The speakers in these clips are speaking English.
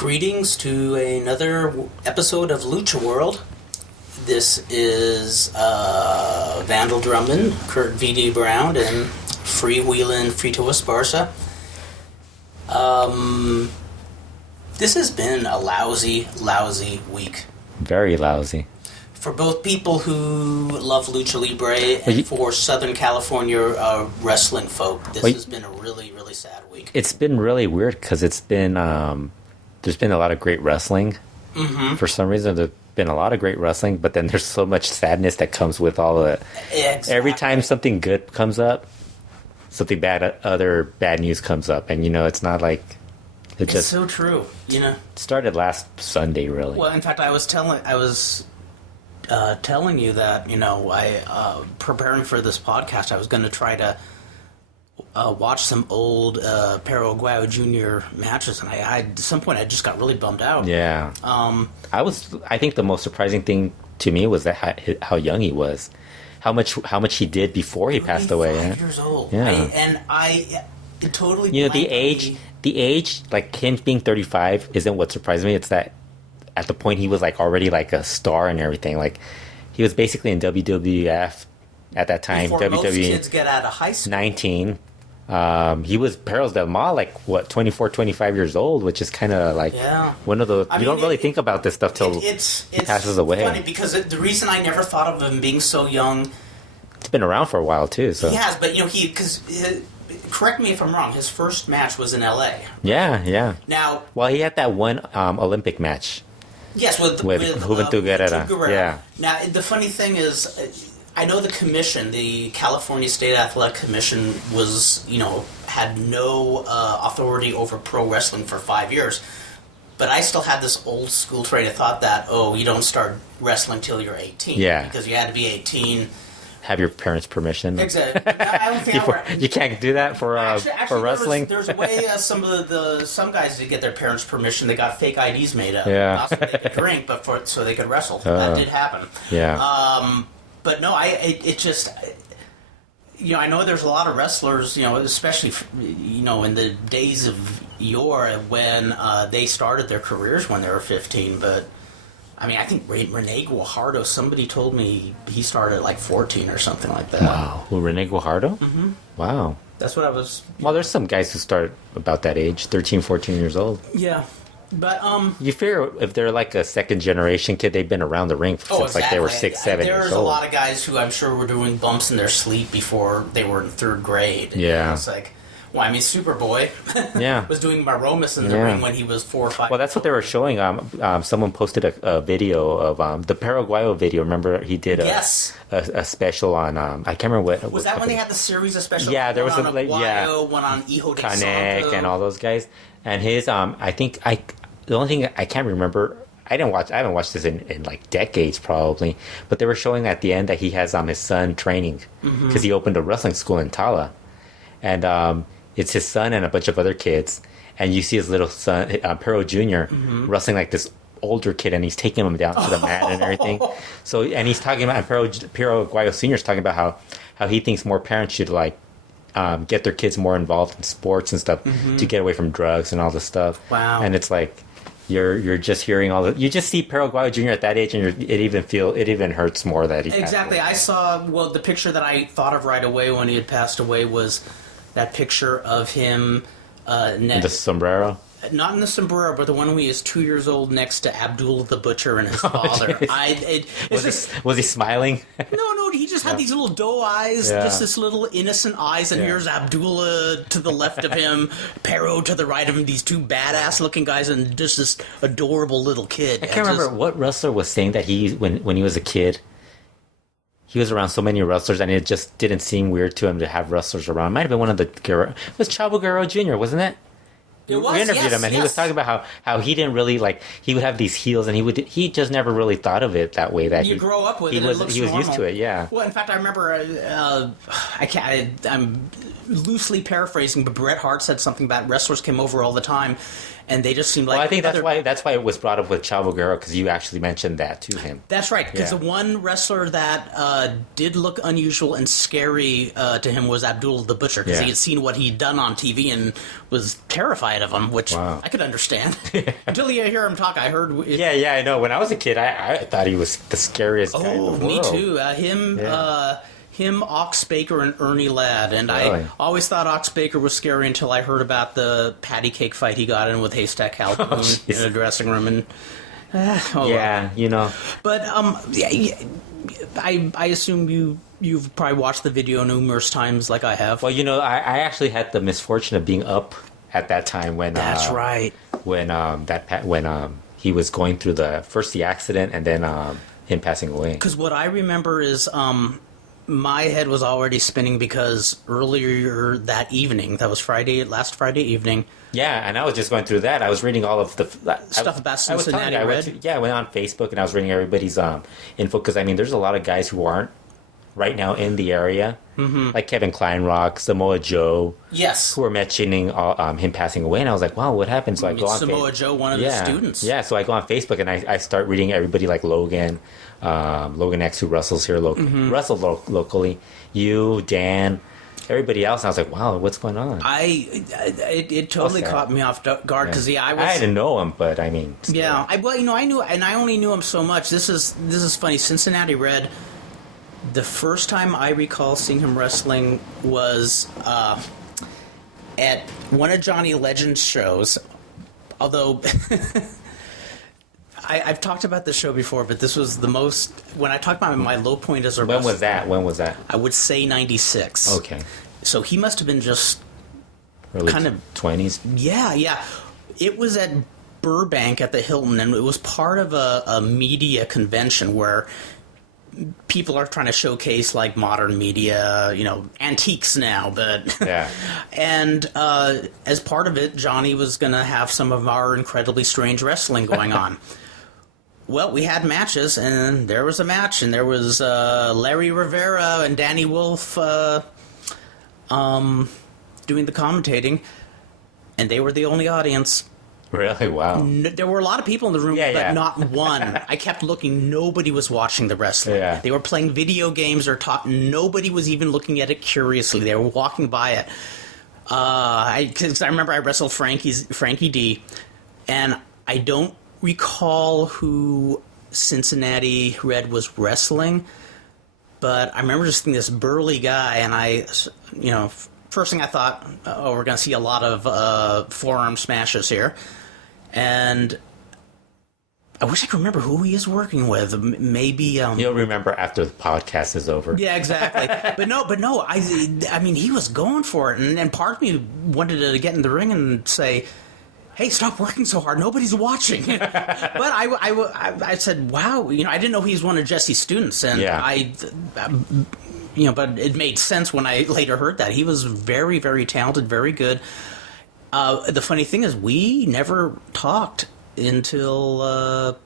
Greetings to another episode of LuchaWorld. This is Vandal Drummond, Kurt V.D. Brown, and freewheeling Frito Esparza. This has been a lousy week. Very lousy. For both people who love Lucha Libre and for Southern California wrestling folk, this has been a really sad week. It's been really weird because it's been, there's been a lot of great wrestling. Mm-hmm. For some reason, there's been a lot of great wrestling, but then there's so much sadness that comes with all of it. Exactly. Every time something good comes up, something bad, other bad news comes up. And, it's not like... It's so true, It started last Sunday, really. Well, in fact, I was telling you that, I preparing for this podcast, I was going to try to watch some old Perro Aguayo Jr. matches, and I at some point I just got really bummed out. Yeah. I think the most surprising thing to me was that how young he was, how much he did before he passed away. 5 years old. Yeah. It totally. The age, like him being 35, isn't what surprised me. It's that at the point he was like already like a star and everything. Like he was basically in WWF at that time. Before WWE, most kids get out of high school. 19. He was Perros del Mal, like 24, 25 years old, which is kind of like one of those. You don't really think about this stuff till he passes away. It's funny because the reason I never thought of him being so young. It's been around for a while too. So he has, but correct me if I'm wrong. His first match was in L.A. Yeah. Now, he had that one Olympic match. Yes, with Juventud Guerrera. Yeah. Now, the funny thing is, I know the commission, the California State Athletic Commission, had no authority over pro wrestling for 5 years. But I still had this old school train of thought that, you don't start wrestling till you're 18. Yeah. Because you had to be 18. Have your parents' permission. Exactly. I don't think you can't do that for wrestling. There's a way some guys did get their parents' permission. They got fake IDs made up. Yeah. Not so they could drink, but so they could wrestle. That did happen. Yeah. But no, it just. I know there's a lot of wrestlers. Especially in the days of yore when they started their careers when they were 15, but. I think Rene Guajardo, somebody told me he started at like 14 or something like that. Wow. Well, Rene Guajardo? Mm-hmm. Wow. That's what I was... Well, there's some guys who start about that age, 13, 14 years old. Yeah. But, You figure if they're like a second generation kid, they've been around the ring since exactly. like they were 6, 7 years old. There's a lot of guys who I'm sure were doing bumps in their sleep before they were in third grade. Yeah. It's like... Well, Superboy was doing Maromas in the ring when he was 4 or 5. Well, that's what they were showing. Someone posted a video of the Perro Aguayo video. Remember, he did a special on, I can't remember what. Was that when they had the series of specials? Yeah, there was one on Aguayo, one on Hijo de Santo. and all those guys. And his, the only thing I can't remember, I haven't watched this in like decades probably, but they were showing at the end that he has his son training because he opened a wrestling school in Tala. And, it's his son and a bunch of other kids, and you see his little son, Perro Jr., wrestling like this older kid, and he's taking him down to the mat and everything. So, and he's talking about Perro Aguayo Sr. is talking about how he thinks more parents should like get their kids more involved in sports and stuff to get away from drugs and all this stuff. Wow! And it's like you're just hearing all you just see Perro Aguayo Jr. at that age, and it even hurts more that he exactly. I saw the picture that I thought of right away when he had passed away was. That picture of him... the sombrero? Not in the sombrero, but the one when he is 2 years old next to Abdul the Butcher and his father. Was he smiling? No, he just had these little doe eyes, just this little innocent eyes, and here's Abdullah to the left of him, Perro to the right of him, these two badass-looking guys, and just this adorable little kid. I can't remember what wrestler was saying that when he was a kid... He was around so many wrestlers, and it just didn't seem weird to him to have wrestlers around. It might have been one of the Guerrero. It was Chavo Guerrero Jr., wasn't it? It was, we interviewed him, and he was talking about how he didn't really like. He would have these heels, and he just never really thought of it that way. That you grow up with it. It looks he was normal. used to it. Yeah. Well, in fact, I remember. I'm loosely paraphrasing, but Bret Hart said something about wrestlers came over all the time, and they just seemed like. Well, I think that's why it was brought up with Chavo Guerrero, because you actually mentioned that to him. That's right, because the one wrestler that did look unusual and scary to him was Abdul the Butcher, because he had seen what he'd done on TV and was terrified of him, which I could understand. Until you hear him talk, I heard. Yeah, I know. When I was a kid, I thought he was the scariest guy in the world. Me too. Him, Ox Baker, and Ernie Ladd. And I always thought Ox Baker was scary until I heard about the patty cake fight he got in with Haystack Calhoun in a dressing room. And you know. But I assume you've probably watched the video numerous times, like I have. Well, you know, I actually had the misfortune of being up at that time when. That's right. When he was going through the accident and then him passing away. Because what I remember is. My head was already spinning because earlier that evening, that was last Friday evening. Yeah, and I was just going through that. I was reading all of the stuff about Cincinnati Red. I went on Facebook and I was reading everybody's info, because I mean, there's a lot of guys who aren't right now in the area, like Kevin Kleinrock, Samoa Joe. Yes, who were mentioning him passing away, and I was like, wow, what happened? So I go on Samoa Joe, one of his students. Yeah, so I go on Facebook and I start reading everybody like Logan X, who wrestles here, wrestled locally, you, Dan, everybody else. And I was like, wow, what's going on? It totally caught me off guard because I didn't know him, but I mean, still. Yeah, I knew, and I only knew him so much. This is funny. Cincinnati Red. The first time I recall seeing him wrestling was at one of Johnny Legend's shows. Although I've talked about this show before, but this was the most. When I talk about my low point as a wrestler. When was that? I would say 96. Okay. So he must have been just early kind of 20s. Yeah. It was at Burbank at the Hilton, and it was part of a media convention where people are trying to showcase like modern media, antiques now, but and as part of it, Johnny was going to have some of our incredibly strange wrestling going on. Well, we had matches, and there was a match, and there was Larry Rivera and Danny Wolf doing the commentating, and they were the only audience. Really? Wow. There were a lot of people in the room, but not one. I kept looking. Nobody was watching the wrestling. Yeah. They were playing video games or nobody was even looking at it curiously. They were walking by it. Because I remember I wrestled Frankie D, and I don't recall who Cincinnati Red was wrestling, but I remember just seeing this burly guy, and first thing I thought, we're going to see a lot of forearm smashes here. And I wish I could remember who he is working with. Maybe you'll remember after the podcast is over. Yeah, exactly. but no. I mean, he was going for it, and part of me wanted to get in the ring and say, "Hey, stop working so hard. Nobody's watching." But I said, "Wow, I didn't know he was one of Jesse's students," and but it made sense when I later heard that he was very, very talented, very good. The funny thing is, we never talked until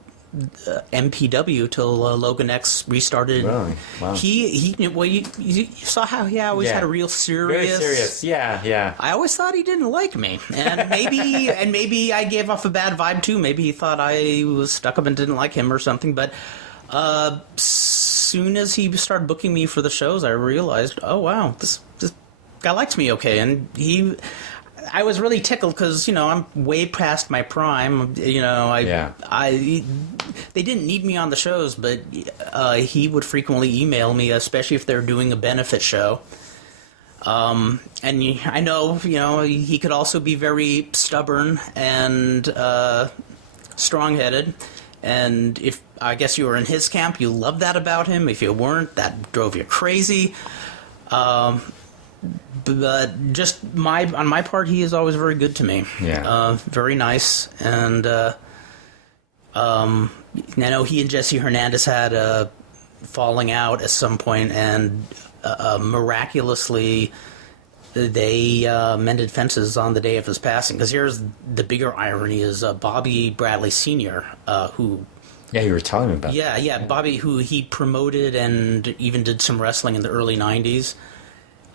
MPW, till Logan X restarted. Really? Wow. You saw how he always had a real serious. Very serious. Yeah. I always thought he didn't like me, and maybe I gave off a bad vibe too. Maybe he thought I was stuck up and didn't like him or something. But soon as he started booking me for the shows, I realized, oh wow, this guy likes me okay, and I was really tickled because I'm way past my prime. They didn't need me on the shows, but he would frequently email me, especially if they're doing a benefit show. And I know he could also be very stubborn and strong-headed. And if I guess you were in his camp, you loved that about him. If you weren't, that drove you crazy. But just on my part, he is always very good to me. Yeah. Very nice. And I know he and Jesse Hernandez had a falling out at some point, and miraculously they mended fences on the day of his passing. Because here's the bigger irony: is Bobby Bradley Sr., who. Yeah, you were telling me about. Yeah, Bobby, who he promoted and even did some wrestling in the early '90s.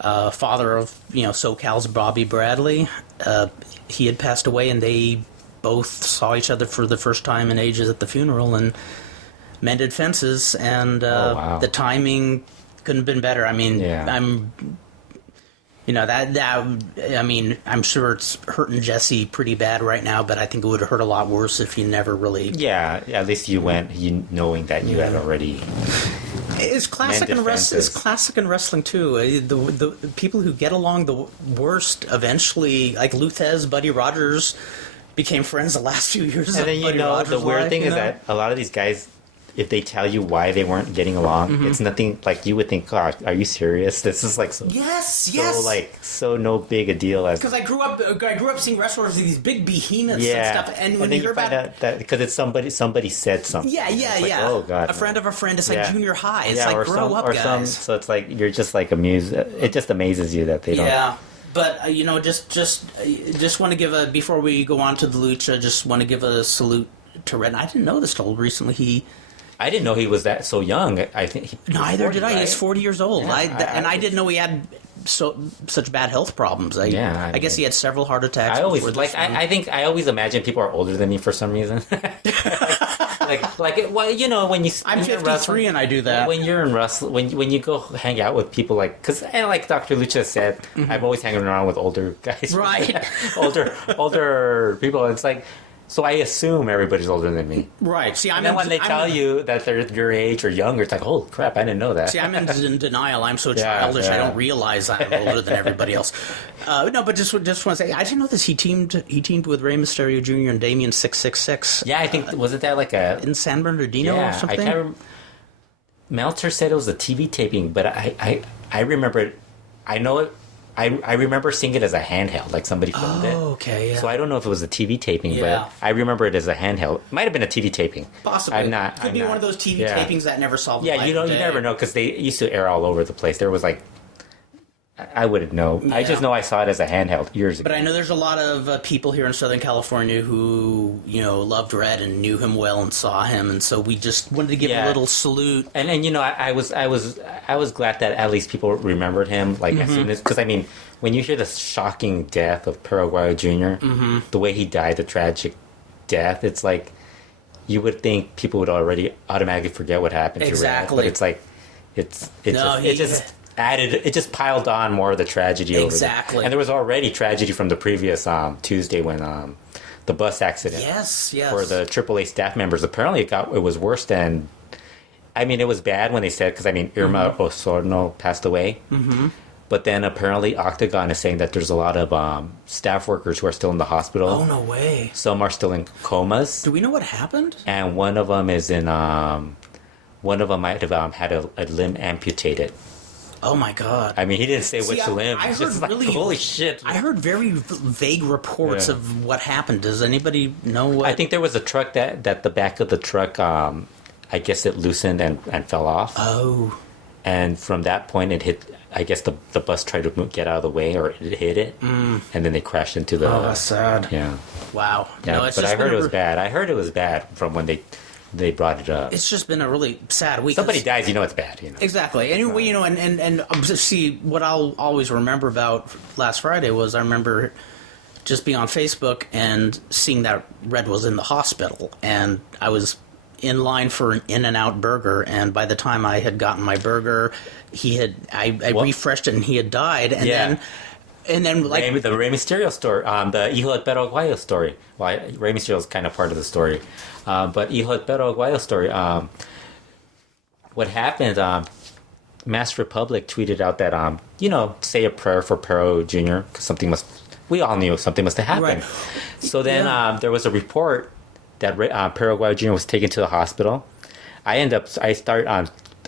Father of SoCal's Bobby Bradley, he had passed away, and they both saw each other for the first time in ages at the funeral and mended fences, and wow. the timing couldn't have been better. I mean, I'm sure it's hurting Jesse pretty bad right now, but I think it would have hurt a lot worse if he never really. Yeah, at least you went knowing that you had already. It's classic in wrestling. It's classic in wrestling too. The people who get along the worst eventually, like Luthez, Buddy Rogers, became friends the last few years. And then the weird thing is that a lot of these guys, if they tell you why they weren't getting along, it's nothing like you would think. God, are you serious? This is like so no big a deal as because I grew up seeing wrestlers with these big behemoths and stuff, and when you hear about that because it's somebody said something. Like, oh God, a friend of a friend. It's like junior high. It's like grow up, guys. So it's like you're just like amused. It just amazes you that they don't. Yeah. But just want to give before we go on to the lucha, just want to give a salute to Red. I didn't know this till recently. I didn't know he was that so young. I think neither did I. He's 40 years old. Yeah, I didn't know he had such bad health problems. I guess he had several heart attacks. I always I think I always imagine people are older than me for some reason. Well, when you I'm 53 and I do that. When you're in wrestling, when you go hang out with people like Dr. Lucha said, I'm always hanging around with older guys, right? older people. It's like. So I assume everybody's older than me. Right. See, and then when they tell you that they're your age or younger, it's like, oh, crap, I didn't know that. See, I'm in denial. I'm so childish, I don't realize I'm older than everybody else. No, but just want to say, I didn't know this. He teamed with Rey Mysterio Jr. and Damien 666. Yeah, I think, wasn't that like in San Bernardino or something? I can't Meltzer said it was a TV taping, but I remember it. I know it. I remember seeing it as a handheld, like somebody filmed it. Oh, okay, yeah. So I don't know if it was a TV taping, but I remember it as a handheld. It might have been a TV taping. Possibly. Could be one of those TV tapings that never saw the light of day. You never know, because they used to air all over the place. There was like, I wouldn't know. Yeah. I just know I saw it as a handheld years ago. But I know there's a lot of people here in Southern California who, loved Red and knew him well and saw him, and so we just wanted to give a little salute. And I was glad that at least people remembered him, like as soon as, because I mean, when you hear the shocking death of Perro Aguayo Jr., the way he died, the tragic death, it's like you would think people would already automatically forget what happened to Red, but it's like it just piled on more of the tragedy exactly. And there was already tragedy from the previous Tuesday when the bus accident for the AAA staff members. Apparently it was worse than, I mean, it was bad when they said, because I mean Irma Osorno passed away, but then apparently Octagon is saying that there's a lot of staff workers who are still in the hospital. Oh, no way. Some are still in comas. Do we know what happened? And one of them is in one of them might have had a limb amputated. Oh my God! I mean, he didn't say which limb. I heard holy shit! I heard very vague reports of what happened. Does anybody know what? I think there was a truck that the back of the truck, I guess it loosened and fell off. Oh. And from that point, it hit. I guess the bus tried to get out of the way, or it hit it, and then they crashed into the. Oh, that's sad. Yeah. Wow. Yeah, no, but I heard it was bad. I heard it was bad from when they brought it up. It's just been a really sad week. Somebody dies, it's bad. Exactly. Anyway, and see, what I'll always remember about last Friday was I remember just being on Facebook and seeing that Red was in the hospital, and I was in line for an In-N-Out burger, and by the time I had gotten my burger, I refreshed it and he had died, and then like the Rey Mysterio story, the Hijo de Perro Aguayo story. Well, Rey Mysterio is kind of part of the story, but Hijo de Perro Aguayo story. What happened? Mass Republic tweeted out that say a prayer for Perro Jr. because we all knew something must have happened. Right. So then there was a report that Perro Aguayo Jr. was taken to the hospital. I start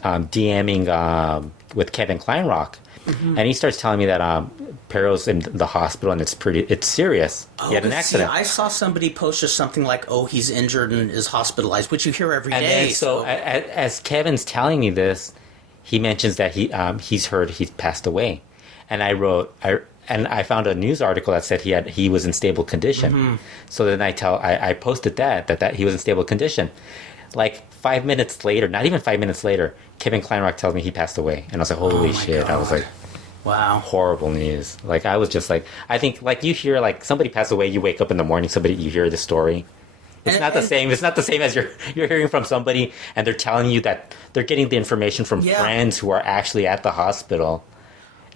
DMing with Kevin Kleinrock. And he starts telling me that Perro's in the hospital and it's serious. He had an accident. See, I saw somebody post just something like, "Oh, he's injured and is hospitalized," which you hear every day. Then, so as Kevin's telling me this, he mentions that he's heard he's passed away, and I found a news article that said he was in stable condition. So then I posted that he was in stable condition. Like 5 minutes later, not even 5 minutes later, Kevin Kleinrock tells me he passed away, and I was like, "Holy shit!" God. I was like, Wow. Horrible news. Like, I was just like, I think, like, you hear, like, somebody passed away, you wake up in the morning, you hear the story. It's not the same. It's not the same as you're hearing from somebody and they're telling you that they're getting the information from friends who are actually at the hospital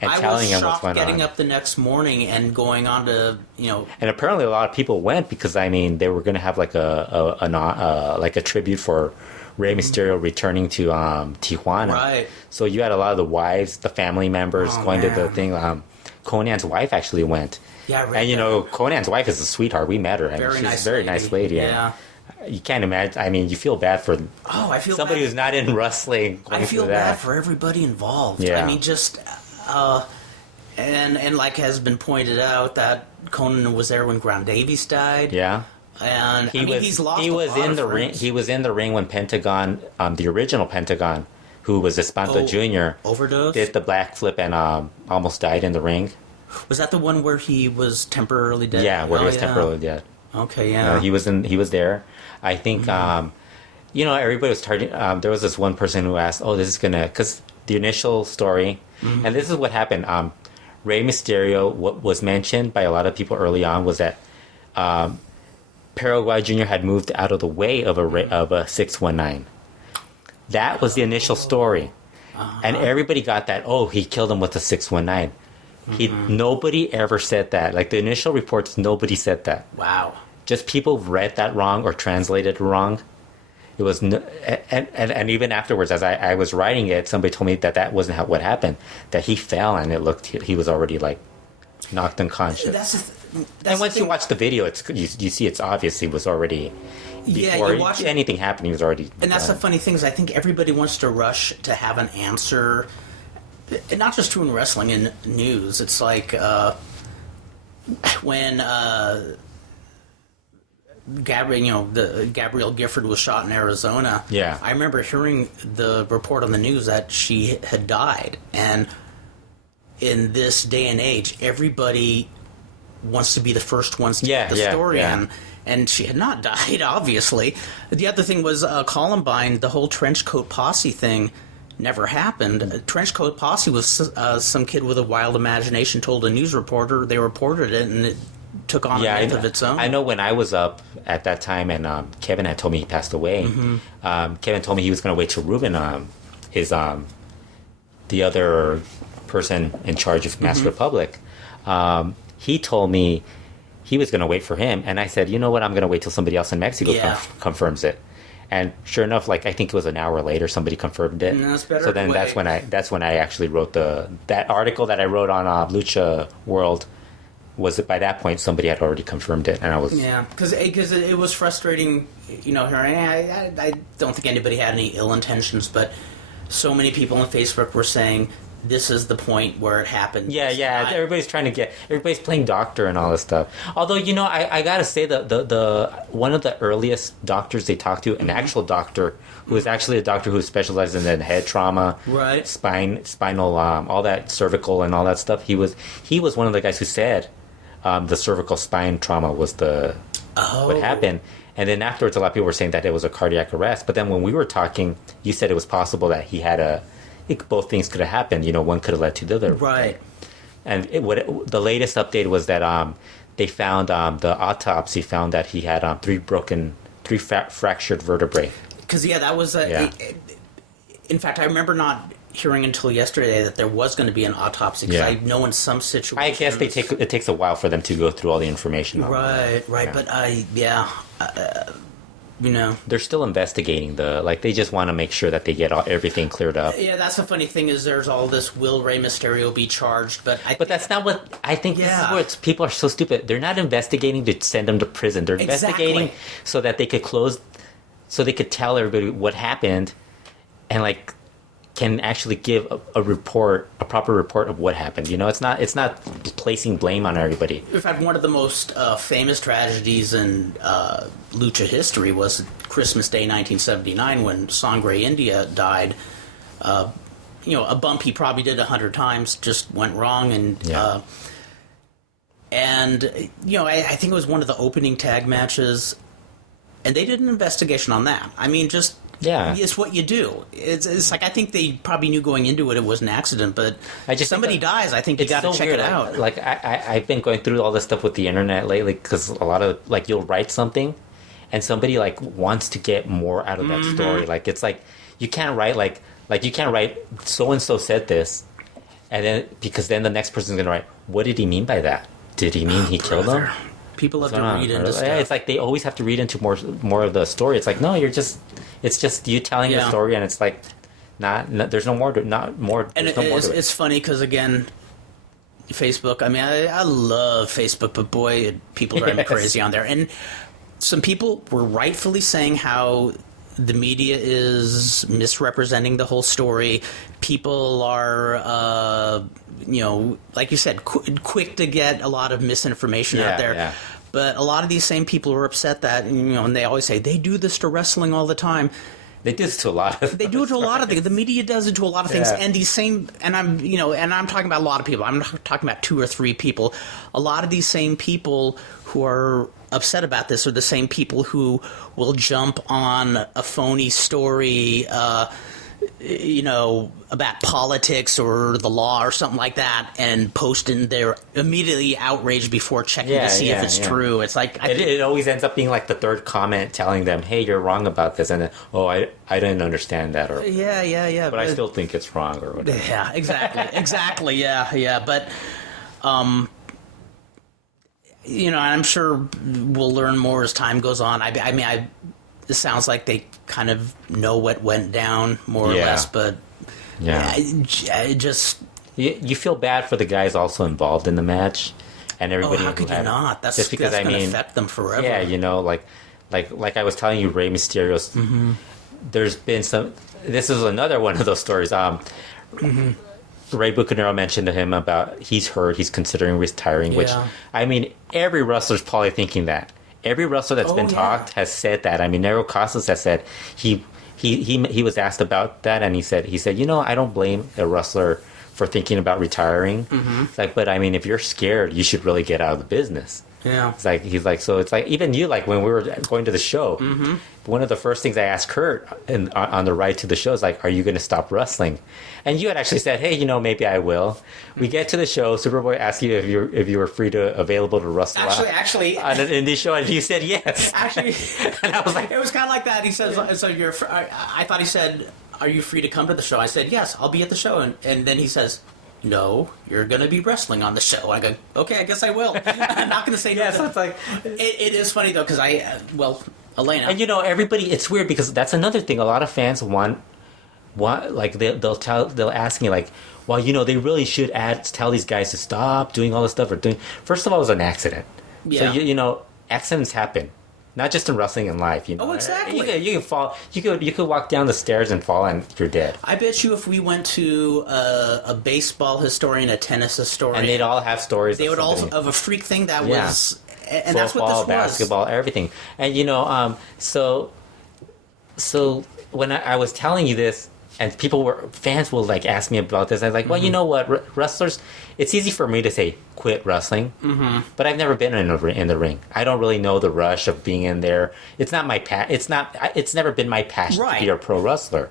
and telling them what's going on. I was shocked getting up the next morning and going on to, And apparently a lot of people went because, I mean, they were going to have like a tribute for Rey Mysterio returning to Tijuana. Right. So you had a lot of the wives, the family members going to the thing. Conan's wife actually went. Yeah, I read And Conan's wife is a sweetheart. We met her. And Very she's nice a very lady. nice lady. Yeah. You can't imagine. I mean, you feel bad for I feel somebody bad. who's not in wrestling. I feel bad for everybody involved. Yeah. I mean, just and like has been pointed out that Conan was there when Brown Davies died. Yeah. And he's lost. He was in the ring. He was in the ring when Pentagon, the original Pentagon, who was Esparza Jr., overdose, did the black flip and almost died in the ring. Was that the one where he was temporarily dead? Yeah, where he was temporarily dead. Okay, yeah. He was there. I think everybody was targeting. There was this one person who asked, "Oh, this is gonna," because the initial story, and this is what happened. Rey Mysterio, what was mentioned by a lot of people early on was that Perro Aguayo Jr. had moved out of the way of a 619. That was the initial story, and everybody got that. Oh, he killed him with a 619. Nobody ever said that. Like the initial reports, nobody said that. Wow. Just people read that wrong or translated it wrong. It was, and even afterwards, as I was writing it, somebody told me that wasn't what happened. That he fell and he was already like knocked unconscious. And once you watch the video, you see it's obvious he was already. Before anything happened, he was already. And that's the funny thing is, I think everybody wants to rush to have an answer. And not just true in wrestling and news. It's like when Gabrielle Gifford was shot in Arizona. Yeah, I remember hearing the report on the news that she had died. And in this day and age, everybody wants to be the first ones to get the story in. And she had not died, obviously. The other thing was Columbine, the whole trench coat posse thing. Never happened. Trenchcoat Posse was some kid with a wild imagination told a news reporter. They reported it, and it took on a life of its own. I know when I was up at that time, and Kevin had told me he passed away. Kevin told me he was going to wait till Ruben, the other person in charge of Master Republic. He told me he was going to wait for him, and I said, you know what? I'm going to wait till somebody else in Mexico confirms it. And sure enough, like I think it was an hour later, somebody confirmed it. So then that's when I actually wrote that article that I wrote on LuchaWorld. Was by that point somebody had already confirmed it, and I was because it was frustrating, hearing. I don't think anybody had any ill intentions, but so many people on Facebook were saying this is the point where it happened. Yeah. Everybody's everybody's playing doctor and all this stuff. Although, I gotta say the one of the earliest doctors they talked to, an actual doctor who was actually a doctor who specialized in head trauma, right, spinal, all that cervical and all that stuff. He was one of the guys who said the cervical spine trauma was what happened. And then afterwards, a lot of people were saying that it was a cardiac arrest. But then when we were talking, you said it was possible that he had both things could have happened. One could have led to the other. Right. And the latest update was that they found the autopsy found that he had three fractured vertebrae. Because that was in fact, I remember not hearing until yesterday that there was going to be an autopsy. Because I know in some situations, I guess it takes a while for them to go through all the information. Right. Yeah. But they're still investigating they just want to make sure that they get everything cleared up. Yeah, that's the funny thing is there's all this will Rey Mysterio be charged, but that's not what I think. This is where people are so stupid. They're not investigating to send them to prison. They're investigating so that they could so they could tell everybody what happened, and can actually give a proper report of what happened. It's not placing blame on everybody. In fact, one of the most famous tragedies in lucha history was Christmas Day 1979 when Sangre India died. A bump he probably did 100 times just went wrong, and I think it was one of the opening tag matches, and they did an investigation on that. I mean, just Yeah. it's what you do. It's like I think they probably knew going into it was an accident, but somebody dies. I think you got to check it out. Like I've been going through all this stuff with the internet lately because a lot of like you'll write something, and somebody like wants to get more out of that story. Like it's like you can't write like you can't write so and so said this, and then because then the next person's gonna write, what did he mean by that? Did he mean he killed them? People have to read into stuff. It's like they always have to read into more of the story. It's like no, it's just you telling the story, and it's like not there's no more to not more. And it's funny because again, Facebook. I mean, I love Facebook, but boy, people drive me crazy on there. And some people were rightfully saying how the media is misrepresenting the whole story. People are, like you said, quick to get a lot of misinformation out there. Yeah. But a lot of these same people are upset that, and they always say, they do this to wrestling all the time. They do this to a lot of They do it to a lot of things. The media does it to a lot of things. Yeah. And these same, and I'm talking about a lot of people. I'm not talking about 2 or 3 people. A lot of these same people who are upset about this are the same people who will jump on a phony story, about politics or the law or something like that, and post in their immediately outraged before checking to see if it's true. It's like it always ends up being like the third comment telling them, "Hey, you're wrong about this," and then, "Oh, I didn't understand that," or but I still think it's wrong, or whatever. Yeah, exactly, yeah. But, I'm sure we'll learn more as time goes on. It sounds like they kind of know what went down more or less, but I just you feel bad for the guys also involved in the match, and everybody. How could you not? That's just because going to affect them forever. Yeah, like I was telling you, Rey Mysterio's. Mm-hmm. There's been some. This is another one of those stories. Ray Bucanero mentioned to him about he's hurt, he's considering retiring. Which every wrestler's probably thinking that. Every wrestler that's been talked has said that. I mean, Nero Casas has said he was asked about that, and he said, I don't blame a wrestler for thinking about retiring. Mm-hmm. It's like, but I mean, if you're scared, you should really get out of the business. Yeah. He's like, so it's like, even you, like when we were going to the show, one of the first things I asked Kurt on the ride to the show is like, are you going to stop wrestling? And you had actually said, hey, maybe I will. We get to the show, Superboy asked you if you were available to wrestle. Actually, on an indie show, and you said yes. Actually, and I was like, it was kind of like that. He says, so I thought he said, are you free to come to the show? I said, yes, I'll be at the show. And then he says, no, you're going to be wrestling on the show. I go, okay, I guess I will. I'm not going to say no. So it's like, it is funny though, because Elena. And everybody, it's weird because that's another thing. A lot of fans want like they'll ask me like, well, they really should tell these guys to stop doing all this stuff or doing. First of all, it was an accident. Yeah. So accidents happen. Not just in wrestling, in life, Oh, exactly. You can fall. You could walk down the stairs and fall, and you're dead. I bet you if we went to a baseball historian, a tennis historian, and they'd all have stories. They would all of a freak thing that was, and football, that's what this was. Basketball, everything. And so when I was telling you this, and fans will like ask me about this, I was like, well, you know what, wrestlers, it's easy for me to say quit wrestling, but I've never been in the ring. I don't really know the rush of being in there. It's not my It's never been my passion to be a pro wrestler.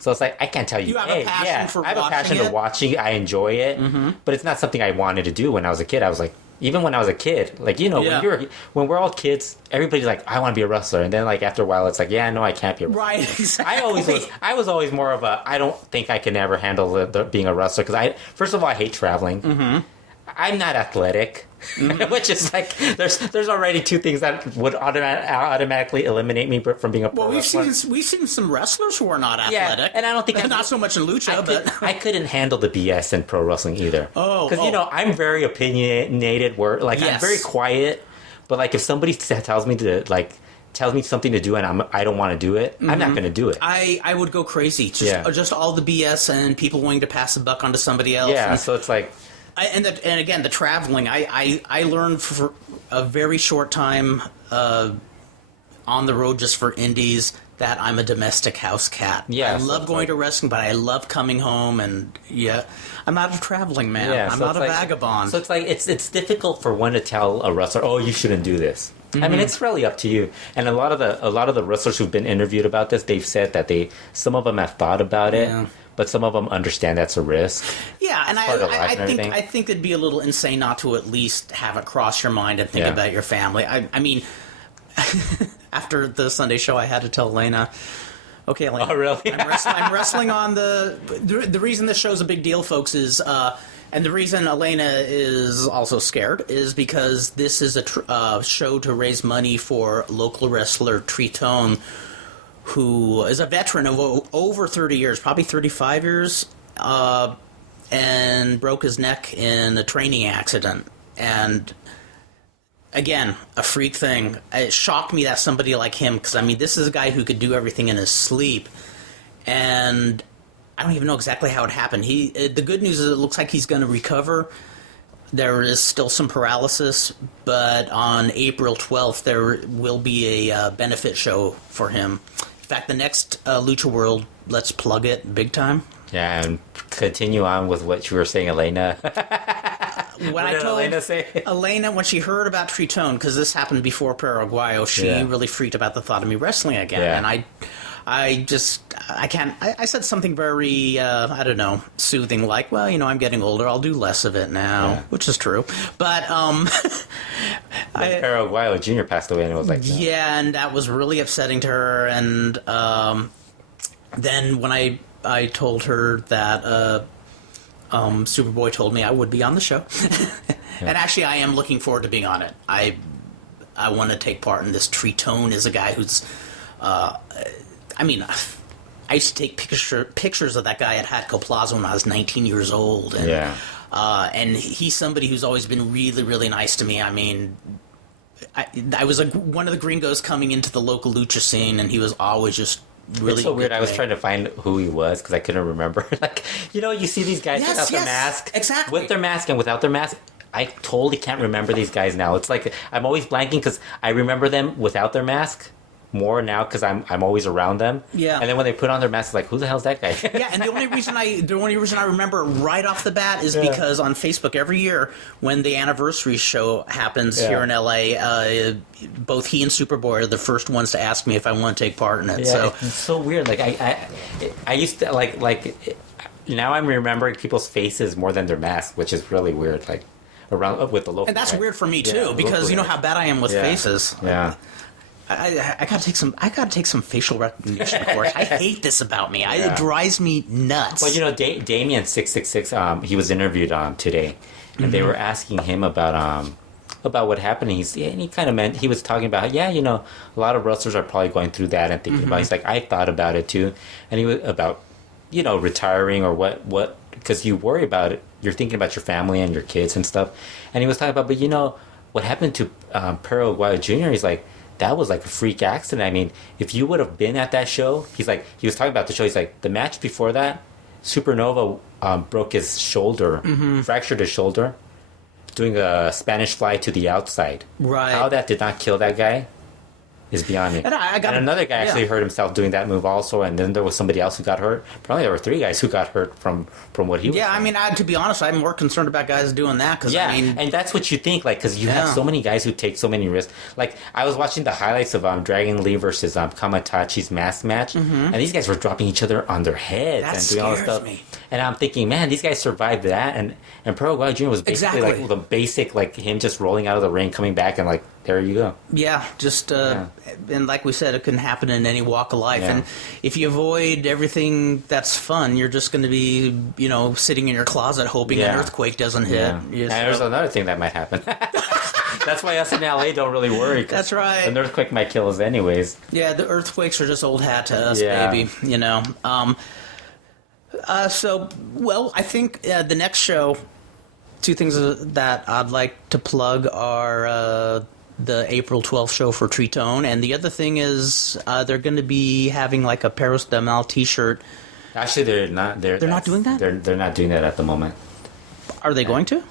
So it's like I can't tell you. You have a passion for I have a passion to watching. I enjoy it, but it's not something I wanted to do when I was a kid. I was like. Even when I was a kid, like, when we're all kids, everybody's like, I want to be a wrestler. And then, like, after a while, it's like, no, I can't be a wrestler. Right, exactly. I was always more of I don't think I can ever handle being a wrestler. Because first of all, I hate traveling. I'm not athletic, which is like, there's already 2 things that would automatically eliminate me from being a pro wrestler. We've seen some wrestlers who are not athletic. And I don't think not so much in lucha, but I couldn't handle the BS in pro wrestling either. Because I'm very opinionated. I'm very quiet, but like if somebody tells me something to do and I don't want to do it, I'm not going to do it. I would go crazy. Just all the BS and people wanting to pass the buck onto somebody else. Yeah, so it's like. And again, the traveling. I learned for a very short time on the road just for indies that I'm a domestic house cat. Yeah, I love going to wrestling, but I love coming home, and I'm not a traveling man. I'm not a vagabond. So it's like it's difficult for one to tell a wrestler, oh, you shouldn't do this. I mean, it's really up to you. And a lot of the wrestlers who've been interviewed about this, they've said that some of them have thought about it, but some of them understand that's a risk. Yeah, and I think it'd be a little insane not to at least have it cross your mind and think about your family. I mean, after the Sunday show, I had to tell Elena, okay, Elena, oh, really? I'm wrestling on the reason this show's a big deal, folks, is and the reason Elena is also scared is because this is a show to raise money for local wrestler Tretone, who is a veteran of over 30 years, probably 35 years, and broke his neck in a training accident. And again, a freak thing. It shocked me that somebody like him, because I mean, this is a guy who could do everything in his sleep, and I don't even know exactly how it happened. The good news is it looks like he's going to recover. There is still some paralysis, but on April 12th there will be a benefit show for him. In fact, the next LuchaWorld, let's plug it big time. Yeah, and continue on with what you were saying, Elena. When I told Elena, Elena, when she heard about Tretone, because this happened before Perro Aguayo, she really freaked about the thought of me wrestling again. Yeah. And I said something very, I don't know, soothing, like, well, you know, I'm getting older, I'll do less of it now, which is true. But, Perro Aguayo Jr. passed away, and it was like, no. Yeah, and that was really upsetting to her. And then when I told her that Superboy told me I would be on the show, and actually I am looking forward to being on it. I want to take part in this. Tretone is a guy who's, I mean, I used to take pictures of that guy at Hatco Plaza when I was 19 years old, and and he's somebody who's always been really, really nice to me. I mean, I was one of the gringos coming into the local lucha scene, and he was always just really. It's so weird. I was trying to find who he was because I couldn't remember. Like, you know, you see these guys without their mask, with their mask and without their mask. I totally can't remember these guys now. It's like I'm always blanking because I remember them without their mask more now because I'm always around them. Yeah. And then when they put on their mask, it's like, who the hell's that guy? Yeah. And the only reason I remember right off the bat is because on Facebook every year when the anniversary show happens here in LA, both he and Superboy are the first ones to ask me if I want to take part in it. Yeah, so it's so weird. Like I used to like now I'm remembering people's faces more than their masks, which is really weird. Like around with the local. And that's weird for me too because you know how bad I am with faces. Yeah. I gotta take some facial recognition course. I hate this about me. It drives me nuts. Well, you know, Damien 666. He was interviewed today, and they were asking him about what happened. And he kind of meant he was talking about you know, a lot of wrestlers are probably going through that and thinking about. He's like, I thought about it too, and he was about retiring or what because you worry about it. You're thinking about your family and your kids and stuff. And he was talking about, but you know what happened to Perro Aguayo Jr. He's like, that was like a freak accident. I mean, if you would have been at that show, he was talking about the show. He's like, the match before that, Supernova broke his shoulder, fractured his shoulder, doing a Spanish fly to the outside. Right. How that did not kill that guy is beyond me. And another guy actually hurt himself doing that move also, and then there was somebody else who got hurt. Probably there were 3 guys who got hurt from what he was doing. I mean, to be honest, I'm more concerned about guys doing that. Cause, I mean, and that's what you think, like, because you have so many guys who take so many risks. Like, I was watching the highlights of Dragon Lee versus Kamatachi's mask match, and these guys were dropping each other on their heads and doing all this stuff. Me. And I'm thinking, man, these guys survived that, and Perro Aguayo Jr. was basically like the basic, like him just rolling out of the ring, coming back, and like, there you go. Yeah, just and like we said, it can happen in any walk of life. And if you avoid everything that's fun, you're just going to be, sitting in your closet hoping an earthquake doesn't hit. And there's another thing that might happen. That's why us in LA don't really worry. That's right. An earthquake might kill us anyways. Yeah, the earthquakes are just old hat to us, baby. I think the next show, 2 things that I'd like to plug are the April 12th show for Tretone, and the other thing is they're going to be having like a Paris de Mal T-shirt. Actually, they're not. They're not doing that. They're not doing that at the moment. Are they going to?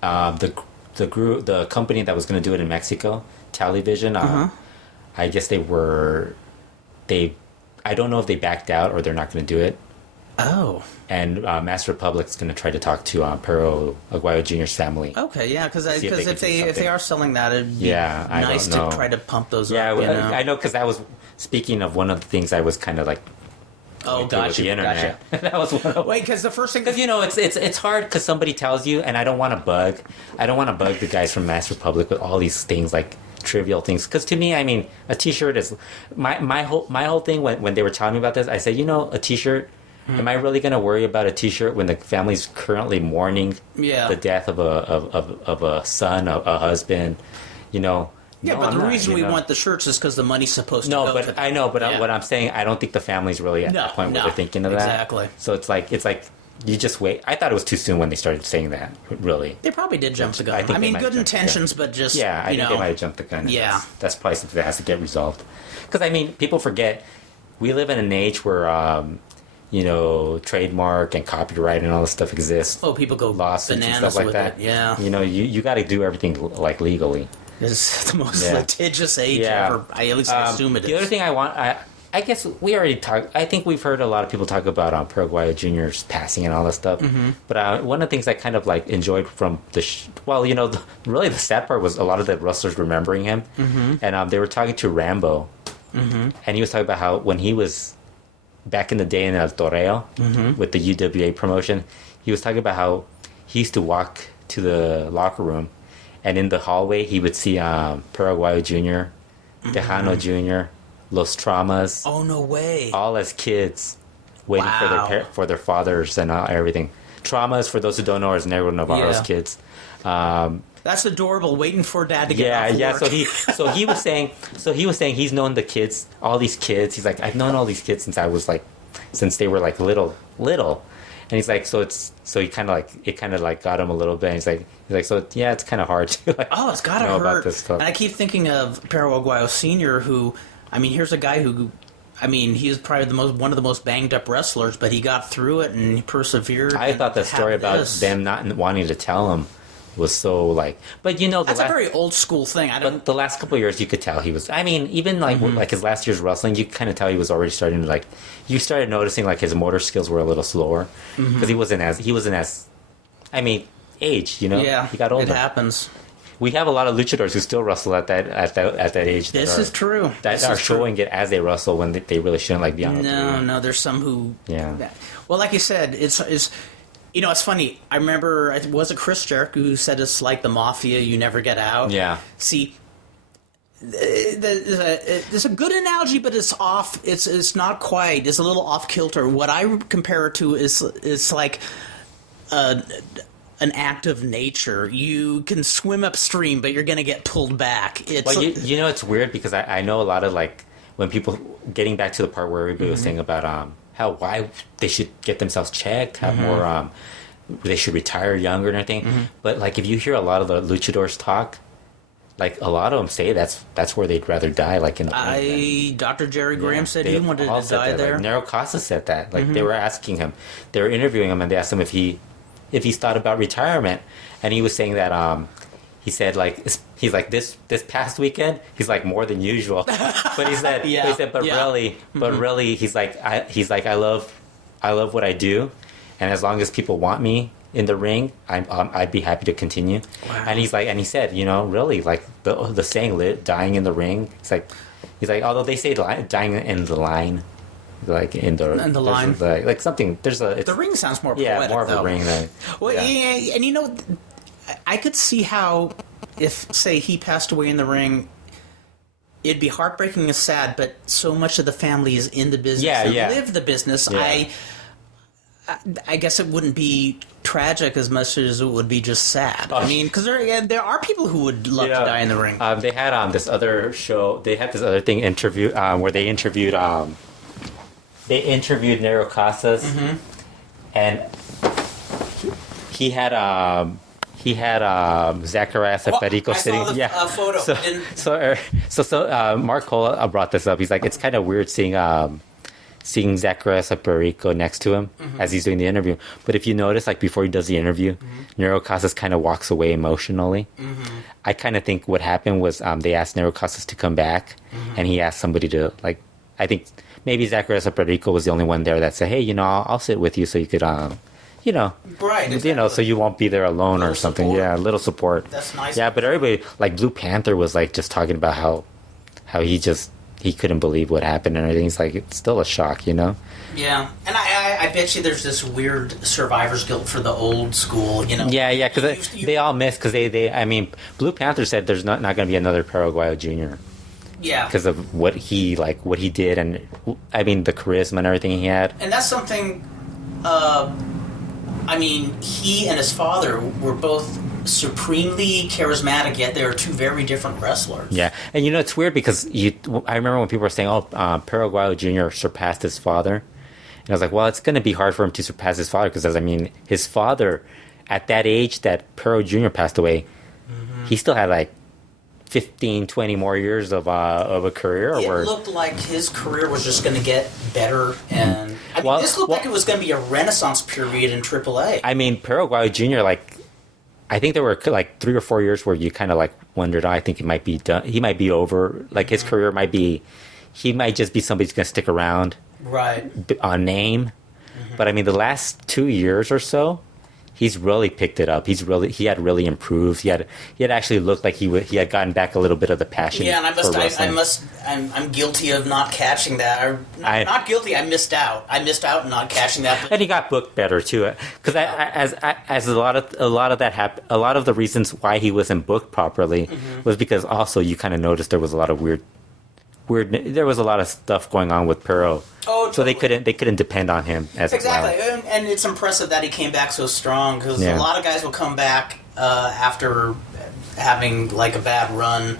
The company that was going to do it in Mexico, Television. I guess they were. I don't know if they backed out or they're not going to do it. Oh. And Master Republic's going to try to talk to Perro Aguayo Jr.'s family. Okay, yeah, because See if they if they are selling that, it'd be Yeah, I nice don't know. to try to pump those Yeah, up. You know? I know, because that was, speaking of one of the things I was kind of like, Oh, going through with gotcha, the internet. That was one of Wait, because the first thing, Because it's hard because somebody tells you, and I don't want to bug the guys from Master Republic with all these things like trivial things. Because to me, I mean, a T-shirt is my whole thing when they were telling me about this. I said, a T-shirt. Am I really going to worry about a T-shirt when the family's currently mourning the death of a son, a husband? Yeah, No, but I'm the not, reason we want the shirts is because the money's supposed to No, go but to them. I know, but Yeah. what I'm saying, I don't think the family's really at that point where they're thinking of that. Exactly. So it's like you just wait. I thought it was too soon when they started saying that. Really. They probably did jump the gun. I think I mean, they might good have jumped the gun. intentions, but just Yeah, I think they might have jumped the gun. Yeah. That's probably something that has to get resolved. Because, I mean, people forget, we live in an age where, trademark and copyright and all this stuff exists. Oh, people go lawsuits and bananas stuff like with that. it. Yeah, You got to do everything like legally. it's the most Yeah. litigious age Yeah. ever. At least I assume it is. The other thing I guess we already talked. I think we've heard a lot of people talk about Perro Aguayo Jr.'s passing and all that stuff. Mm-hmm. But one of the things I kind of like enjoyed from really the sad part was a lot of the Rustlers remembering him, and they were talking to Rambo, and he was talking about how when he was back in the day in El Toreo with the UWA promotion, he was talking about how he used to walk to the locker room, and in the hallway he would see Perro Aguayo Jr., Tejano Jr., Los Traumas, Oh, no way. all as kids, waiting Wow. for their fathers and everything. Traumas, for those who don't know, is Negro Navarro's Yeah. kids. That's adorable. Waiting for dad to get off Yeah. work. So he was saying he's known the kids, all these kids. He's like, I've known all these kids since they were like little, and he's like, so he kind of like got him a little bit. And he's like, so yeah, it's kind of hard to like. Oh, it's gotta know about hurt. this stuff. And I keep thinking of Perro Aguayo Sr., who, I mean, here's a guy who, I mean, he is probably one of the most banged up wrestlers, but he got through it and he persevered. I thought the story about them not wanting to tell him was so like, but that's a very old school thing. But the last couple of years, you could tell he was. I mean, even like his last year's wrestling, you kind of tell he was already starting to like. You started noticing like his motor skills were a little slower because he wasn't as. I mean, age. Yeah, he got older. It happens. We have a lot of luchadors who still wrestle at that age. This is true. That are showing it as they wrestle when they really shouldn't, like beyond. No. There's some who. Yeah. Well, like you said, it's. It's funny. I remember, was it Chris Jericho who said it's like the mafia, you never get out? Yeah. See, there's a good analogy, but it's off. It's not quite. It's a little off kilter. What I compare it to is like an act of nature. You can swim upstream, but you're going to get pulled back. Well, it's weird because I know a lot of like when people getting back to the part where everybody was saying about why they should get themselves checked, have more they should retire younger and everything. But like if you hear a lot of the luchadors talk, like a lot of them say that's where they'd rather die. Like in the Dr. Jerry Graham said they he wanted all to said die that. there. Like, Nero Casa said that. Like they were asking him, they were interviewing him, and they asked him if he's thought about retirement, and he was saying that he said like he's like this past weekend he's like more than usual, but he said really he's like I love what I do, and as long as people want me in the ring, I'd be happy to continue. Wow. And he said really like the saying dying in the ring. He's like although they say dying in the line. Like in the line, like something. The ring sounds more poetic, more of though. a ring than. Well, yeah, and I could see how if say he passed away in the ring, it'd be heartbreaking and sad. But so much of the family is in the business and live the business. Yeah. I guess it wouldn't be tragic as much as it would be just sad. Oh. I mean, because there are people who would love to die in the ring. They had this other show. They had this other thing interview where they interviewed. They interviewed Nero Casas, and he had Zacharias Federico sitting. I saw the photo. So Mark Cole brought this up. He's like, it's kind of weird seeing Zacharias Perico next to him as he's doing the interview. But if you notice, like before he does the interview, Nero Casas kind of walks away emotionally. I kind of think what happened was they asked Nero Casas to come back, and he asked somebody to like. I think maybe Zacharias Perico was the only one there that said, hey, I'll sit with you so you could, right, exactly. So you won't be there alone or something. Support. Yeah, a little support. That's nice. Yeah, but everybody, like Blue Panther was like just talking about how he couldn't believe what happened and everything. He's like, it's still a shock, Yeah, and I bet you there's this weird survivor's guilt for the old school, Yeah, because they all missed because Blue Panther said there's not going to be another Perro Aguayo Jr. Yeah, because of what he did, and the charisma and everything he had. And that's something. He and his father were both supremely charismatic, yet they were two very different wrestlers. Yeah, and it's weird because I remember when people were saying, "Oh, Perro Aguayo Jr. surpassed his father," and I was like, "Well, it's going to be hard for him to surpass his father because, his father, at that age that Perro Jr. passed away, he still had like 15, 20 more years of a career." It looked like his career was just going to get better, and this looked like it was going to be a renaissance period in AAA. Perro Aguayo Jr. I think there were like 3 or 4 years where you kind of like wondered, I think he might be done. He might be over. Like his career might be, he might just be somebody who's going to stick around, right? On name, but the last 2 years or so, he's really picked it up. He had really improved. He had actually looked like he had gotten back a little bit of the passion. Yeah, and I'm guilty of not catching that. Not guilty. I missed out. I missed out not catching that. And he got booked better too, because as a lot of that happened. A lot of the reasons why he wasn't booked properly was because also you kind of noticed there was a lot of weird. There was a lot of stuff going on with Perro. Oh, totally. So they couldn't depend on him as exactly. well. And it's impressive that he came back so strong because a lot of guys will come back after having like a bad run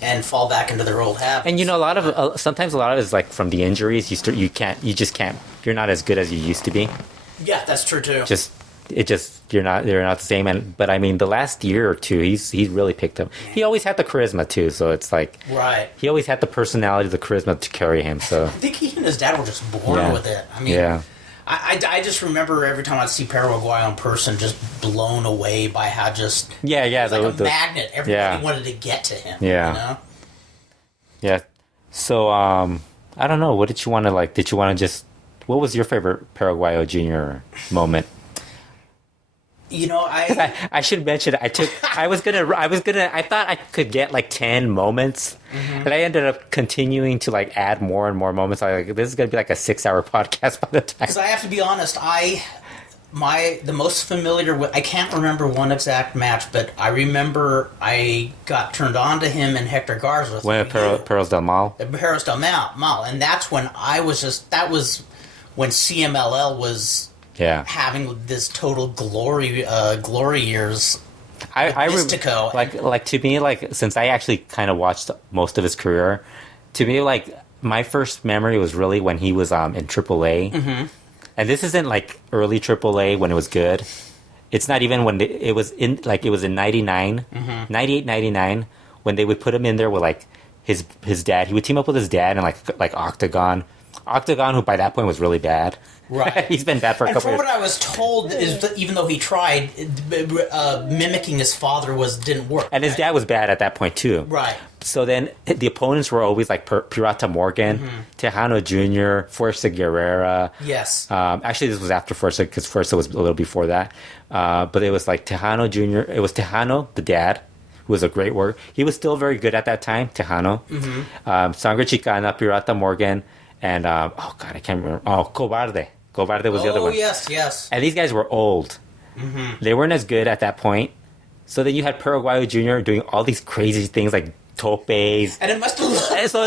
and fall back into their old habits. And sometimes a lot of it is like from the injuries. You just can't. You're not as good as you used to be. Yeah, that's true too. They're not the same. But the last year or two, he's really picked up. He always had the charisma too, so it's like right. He always had the personality, the charisma to carry him. So I think he and his dad were just born with it. I just remember every time I'd see Perro Aguayo in person, just blown away by how just like a magnet. Everybody wanted to get to him. Yeah, yeah. So I don't know. What did you want to like? Did you want to just? What was your favorite Perro Aguayo Jr. moment? I should mention I thought I could get like 10 moments, but I ended up continuing to like add more and more moments. I this is gonna be like a 6-hour podcast by the time. Because I have to be honest, the most familiar with, I can't remember one exact match, but I remember I got turned on to him and Hector Garza. When Perros del Mal, and that's when that was when CMLL was. Yeah, having this total glory years. I Mystico. Like to me, like since I actually kind of watched most of his career, to me like my first memory was really when he was in AAA, and this isn't like early AAA when it was good. It's not even when it was in 99, 98, 99 when they would put him in there with like his dad. He would team up with his dad and like Octagon, who by that point was really bad. Right. He's been bad for a couple years. And from what I was told is that even though he tried, mimicking his father didn't work. And his dad was bad at that point too. Right. So then the opponents were always like Pirata Morgan, Tejano Jr, Fuerza Guerrera. Yes. Actually, this was after Fuerza because Fuerza was a little before that. But it was like Tejano Jr. It was Tejano, the dad, who was a great worker. He was still very good at that time, Tejano. Sangre Chicana, Pirata Morgan, and I can't remember. Oh, Cobarde. Cobarde was the other one. Oh, yes. And these guys were old. They weren't as good at that point. So then you had Perro Aguayo Jr. doing all these crazy things like topes. And it must have looked... So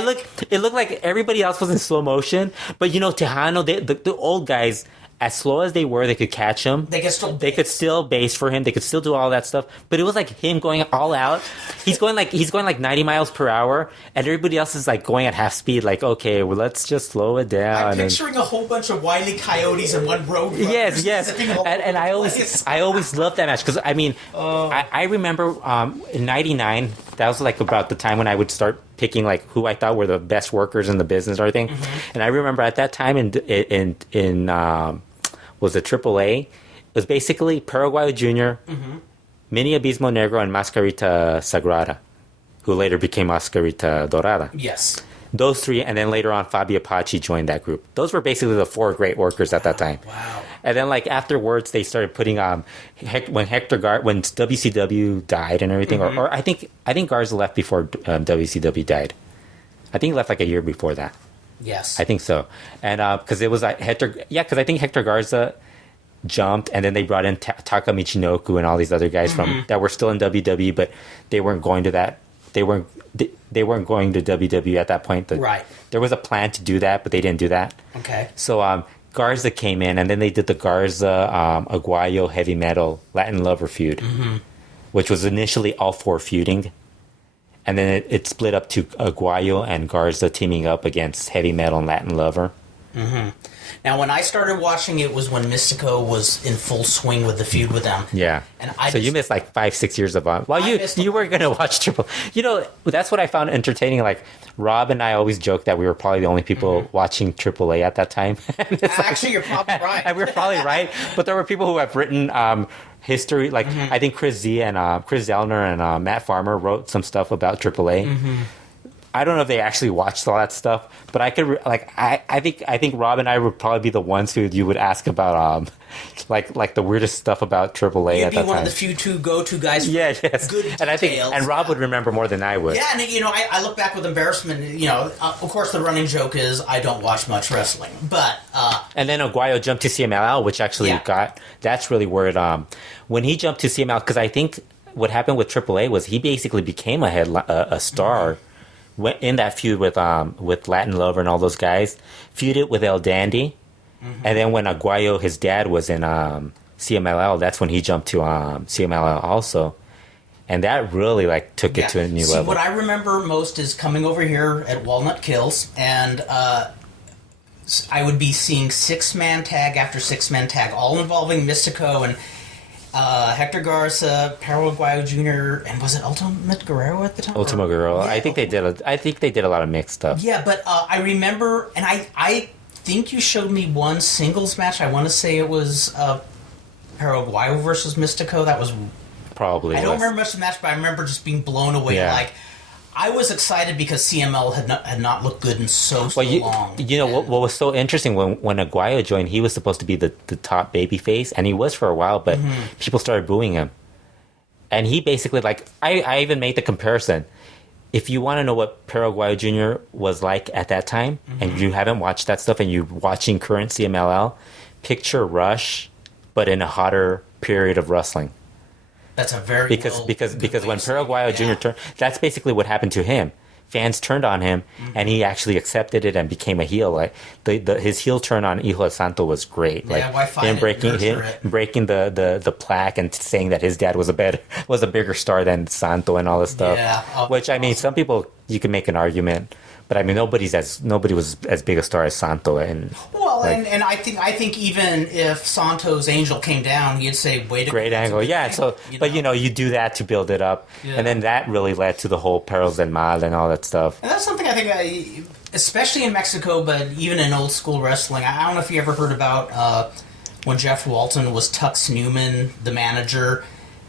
it looked like everybody else was in slow motion. But Tejano, the old guys, as slow as they were, they could catch him. They could still base for him. They could still do all that stuff. But it was like him going all out. He's going like 90 miles per hour, and everybody else is like going at half speed. Like, okay, well, let's just slow it down. I'm picturing a whole bunch of Wile E. Coyotes and one road runner. Yes. And I always loved that match because I remember in '99 that was like about the time when I would start picking like who I thought were the best workers in the business or everything. And I remember at that time in was it AAA? It was basically Perro Aguayo Jr., Mini Abismo Negro, and Mascarita Sagrada, who later became Mascarita Dorada. Yes. those three, and then later on, Fabio Apache joined that group. Those were basically the 4 great workers at that time. Wow. And then, like, afterwards, they started putting when WCW died and everything, or I think Garza left before WCW died. I think he left like a year before that. Yes. I think so. And because it was like because I think Hector Garza jumped, and then they brought in Taka Michinoku and all these other guys from that were still in WWE, but they weren't going to that. They weren't going to WWE at that point. Right. There was a plan to do that, but they didn't do that. Okay. So Garza came in, and then they did the Garza Aguayo Heavy Metal Latin Lover feud, which was initially all 4 feuding, and then it split up to Aguayo and Garza teaming up against Heavy Metal and Latin Lover. Now, when I started watching, it was when Mystico was in full swing with the feud with them. Yeah. And you missed like 5-6 years of on. Well, you were going to watch Triple. That's what I found entertaining. Like, Rob and I always joke that we were probably the only people watching AAA at that time. Actually, you're probably right. And we're probably right. But there were people who have written history. Like, I think Chris Z and Chris Zellner and Matt Farmer wrote some stuff about AAA. I don't know if they actually watched all that stuff, but I could I think Rob and I would probably be the ones who you would ask about like the weirdest stuff about AAA You'd at be that one time. of the few two go-to guys. For yes. Good details. And I think Rob would remember more than I would. Yeah, and I look back with embarrassment. Of course, the running joke is I don't watch much wrestling, but and then Aguayo jumped to CMLL, which actually that's really where it when he jumped to CMLL, because I think what happened with AAA was he basically became a star. Went in that feud with Latin Lover and all those guys, feuded with El Dandy, and then when Aguayo, his dad, was in CMLL, that's when he jumped to CMLL also, and that really took it to a new level. What I remember most is coming over here at Walnut Kills, and I would be seeing 6-man tag after 6-man tag, all involving Mystico and Hector Garza, Perro Aguayo Jr., and was it Ultimate Guerrero at the time? Ultimate Guerrero. Yeah, I think they did a lot of mixed stuff. Yeah, but I remember, and I think you showed me one singles match. I want to say it was Perro Aguayo versus Mystico. That was probably. I don't remember much of the match, but I remember just being blown away. Yeah. I was excited because CML had not looked good in so long. What was so interesting when Aguayo joined, he was supposed to be the top baby face, and he was for a while, but people started booing him. And he basically, I even made the comparison. If you want to know what Perro Aguayo Jr. was like at that time, and you haven't watched that stuff, and you're watching current CMLL, picture Rush, but in a hotter period of wrestling. That's a very because when Perro Aguayo Jr. turned, that's basically what happened to him. Fans turned on him, and he actually accepted it and became a heel. Like his heel turn on Hijo de Santo was great. Him breaking the plaque and saying that his dad was a bigger star than Santo and all this stuff. Yeah, which I mean, some people you can make an argument. But I mean, nobody was as big a star as Santo, and and I think even if Santo's angel came down, he'd say, "Wait, great angle, yeah." So, but you do that to build it up, and then that really led to the whole Perros del Mal and all that stuff. And that's something I think, especially in Mexico, but even in old school wrestling, I don't know if you ever heard about when Jeff Walton was Tux Newman, the manager.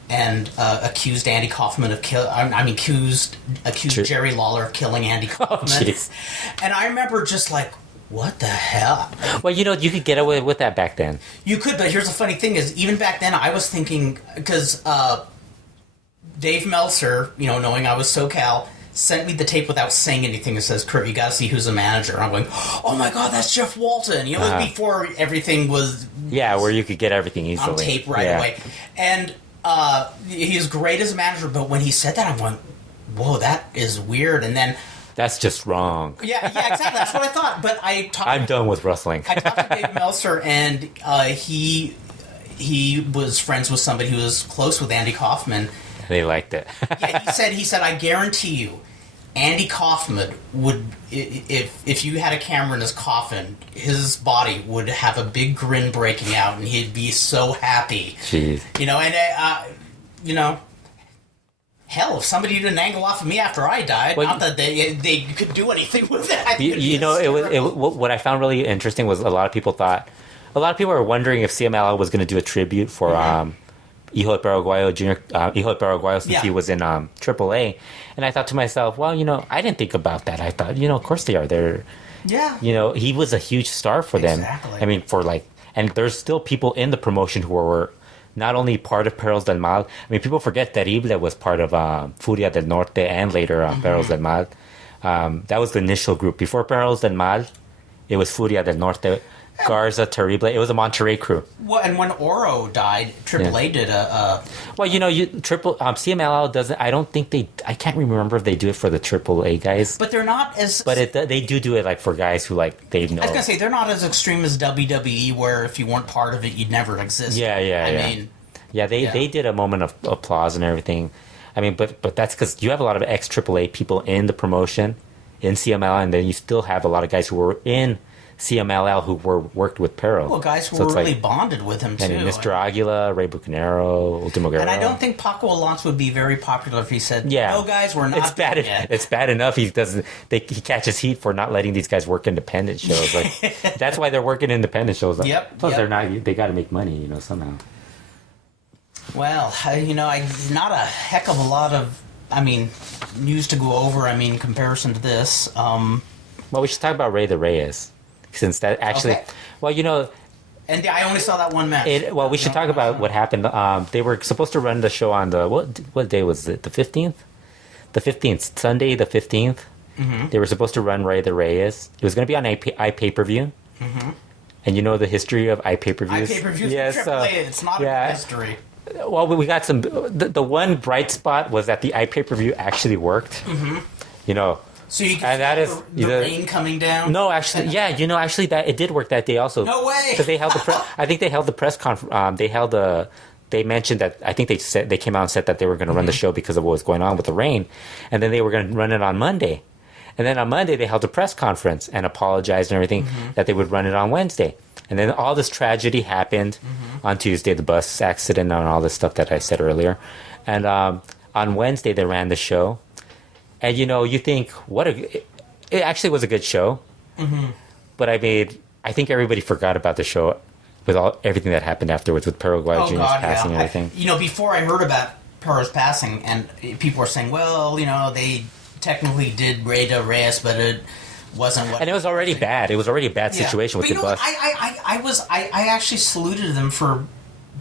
And accused Andy Kaufman of accused Jerry Lawler of killing Andy Kaufman. And I remember just what the hell? Well, you could get away with that back then. You could, but here's the funny thing is, even back then, I was thinking, because Dave Meltzer, knowing I was SoCal, sent me the tape without saying anything. It says, "Kurt, you got to see who's the manager." And I'm going, "Oh my God, that's Jeff Walton." It was before everything was... Yeah, where you could get everything easily. On tape right away. And... he was great as a manager, but when he said that, I'm going, whoa, that is weird. And then... That's just wrong. Yeah, exactly. That's what I thought. But I'm done with wrestling. I talked to Dave Meltzer, and he was friends with somebody who was close with Andy Kaufman. They liked it. Yeah, he said, I guarantee you, Andy Kaufman would, if you had a camera in his coffin, his body would have a big grin breaking out, and he'd be so happy. Jeez. Hell, if somebody did an angle off of me after I died, not that they could do anything with that. What I found really interesting was a lot of people were wondering if CMLL was going to do a tribute for Hijo de Perro Aguayo Jr. Hijo de Perro Aguayo, since Yeah. he was in AAA, and I thought to myself, well, I didn't think about that. I thought, of course they are. They're, Yeah. he was a huge star for them. Exactly. I mean, and there's still people in the promotion who were not only part of Perros del Mal. I mean, people forget Terrible was part of Furia del Norte and later Perros del Mal. That was the initial group. Before Perros del Mal, it was Furia del Norte, Garza, Terrible. It was a Monterrey crew. Well, and when Oro died, AAA did a Well, CMLL doesn't. I don't think I can't remember if they do it for the AAA guys. but they're not as. But they do it like for guys who like they know. I was gonna say they're not as extreme as WWE, where if you weren't part of it, you'd never exist. Yeah. I mean, They did a moment of applause and everything. I mean, but that's because you have a lot of ex AAA people in the promotion, in CMLL, and then you still have a lot of guys who were in CMLL who worked with Perro. well, guys who were really bonded with him too. I mean, Mr. Aguila, Ray Bucanero, Ultimo Guerrero. And I don't think Paco Alonso would be very popular if he said, Yeah, "No, guys, we're not." It's bad. yet." It's bad enough he doesn't. He catches heat for not letting these guys work independent shows. Like that's why they're working independent shows. Like, Yep, Plus, yep. they're not. They got to make money, somehow. Well, not a heck of a lot of, news to go over. In comparison to this. Well, we should talk about Rey the Reyes, since that actually. Okay. Well, And I only saw that one match. we should talk about what happened. They were supposed to run the show on the what day was it? The 15th. The 15th, Sunday, the 15th. Mm-hmm. They were supposed to run Rey the Reyes. It was going to be on iPay-per-view. Mm-hmm. And you know the history of iPay-per-views? iPay-per-views, Yes, AAA, it's not a history. Well, we got some. The one bright spot was that the iPay-per-view actually worked. Mm-hmm. So you And can that see is the rain coming down? No, actually, yeah, actually, that it did work that day also. No way! Because they held I think they held the press conference. They mentioned that I think they came out and said that they were going to run the show because of what was going on with the rain, and then they were going to run it on Monday, and then on Monday they held a press conference and apologized and everything that they would run it on Wednesday, and then all this tragedy happened on Tuesday, the bus accident and all this stuff that I said earlier, and on Wednesday they ran the show. And you think it actually was a good show, but I think everybody forgot about the show with everything that happened afterwards with Perro Aguayo Jr.'s passing and everything. Before I heard about Perro's passing, and people were saying, well, they technically did Rey de Reyes, but it wasn't what. And it was already bad. It was already a bad situation with the bus. I actually saluted them for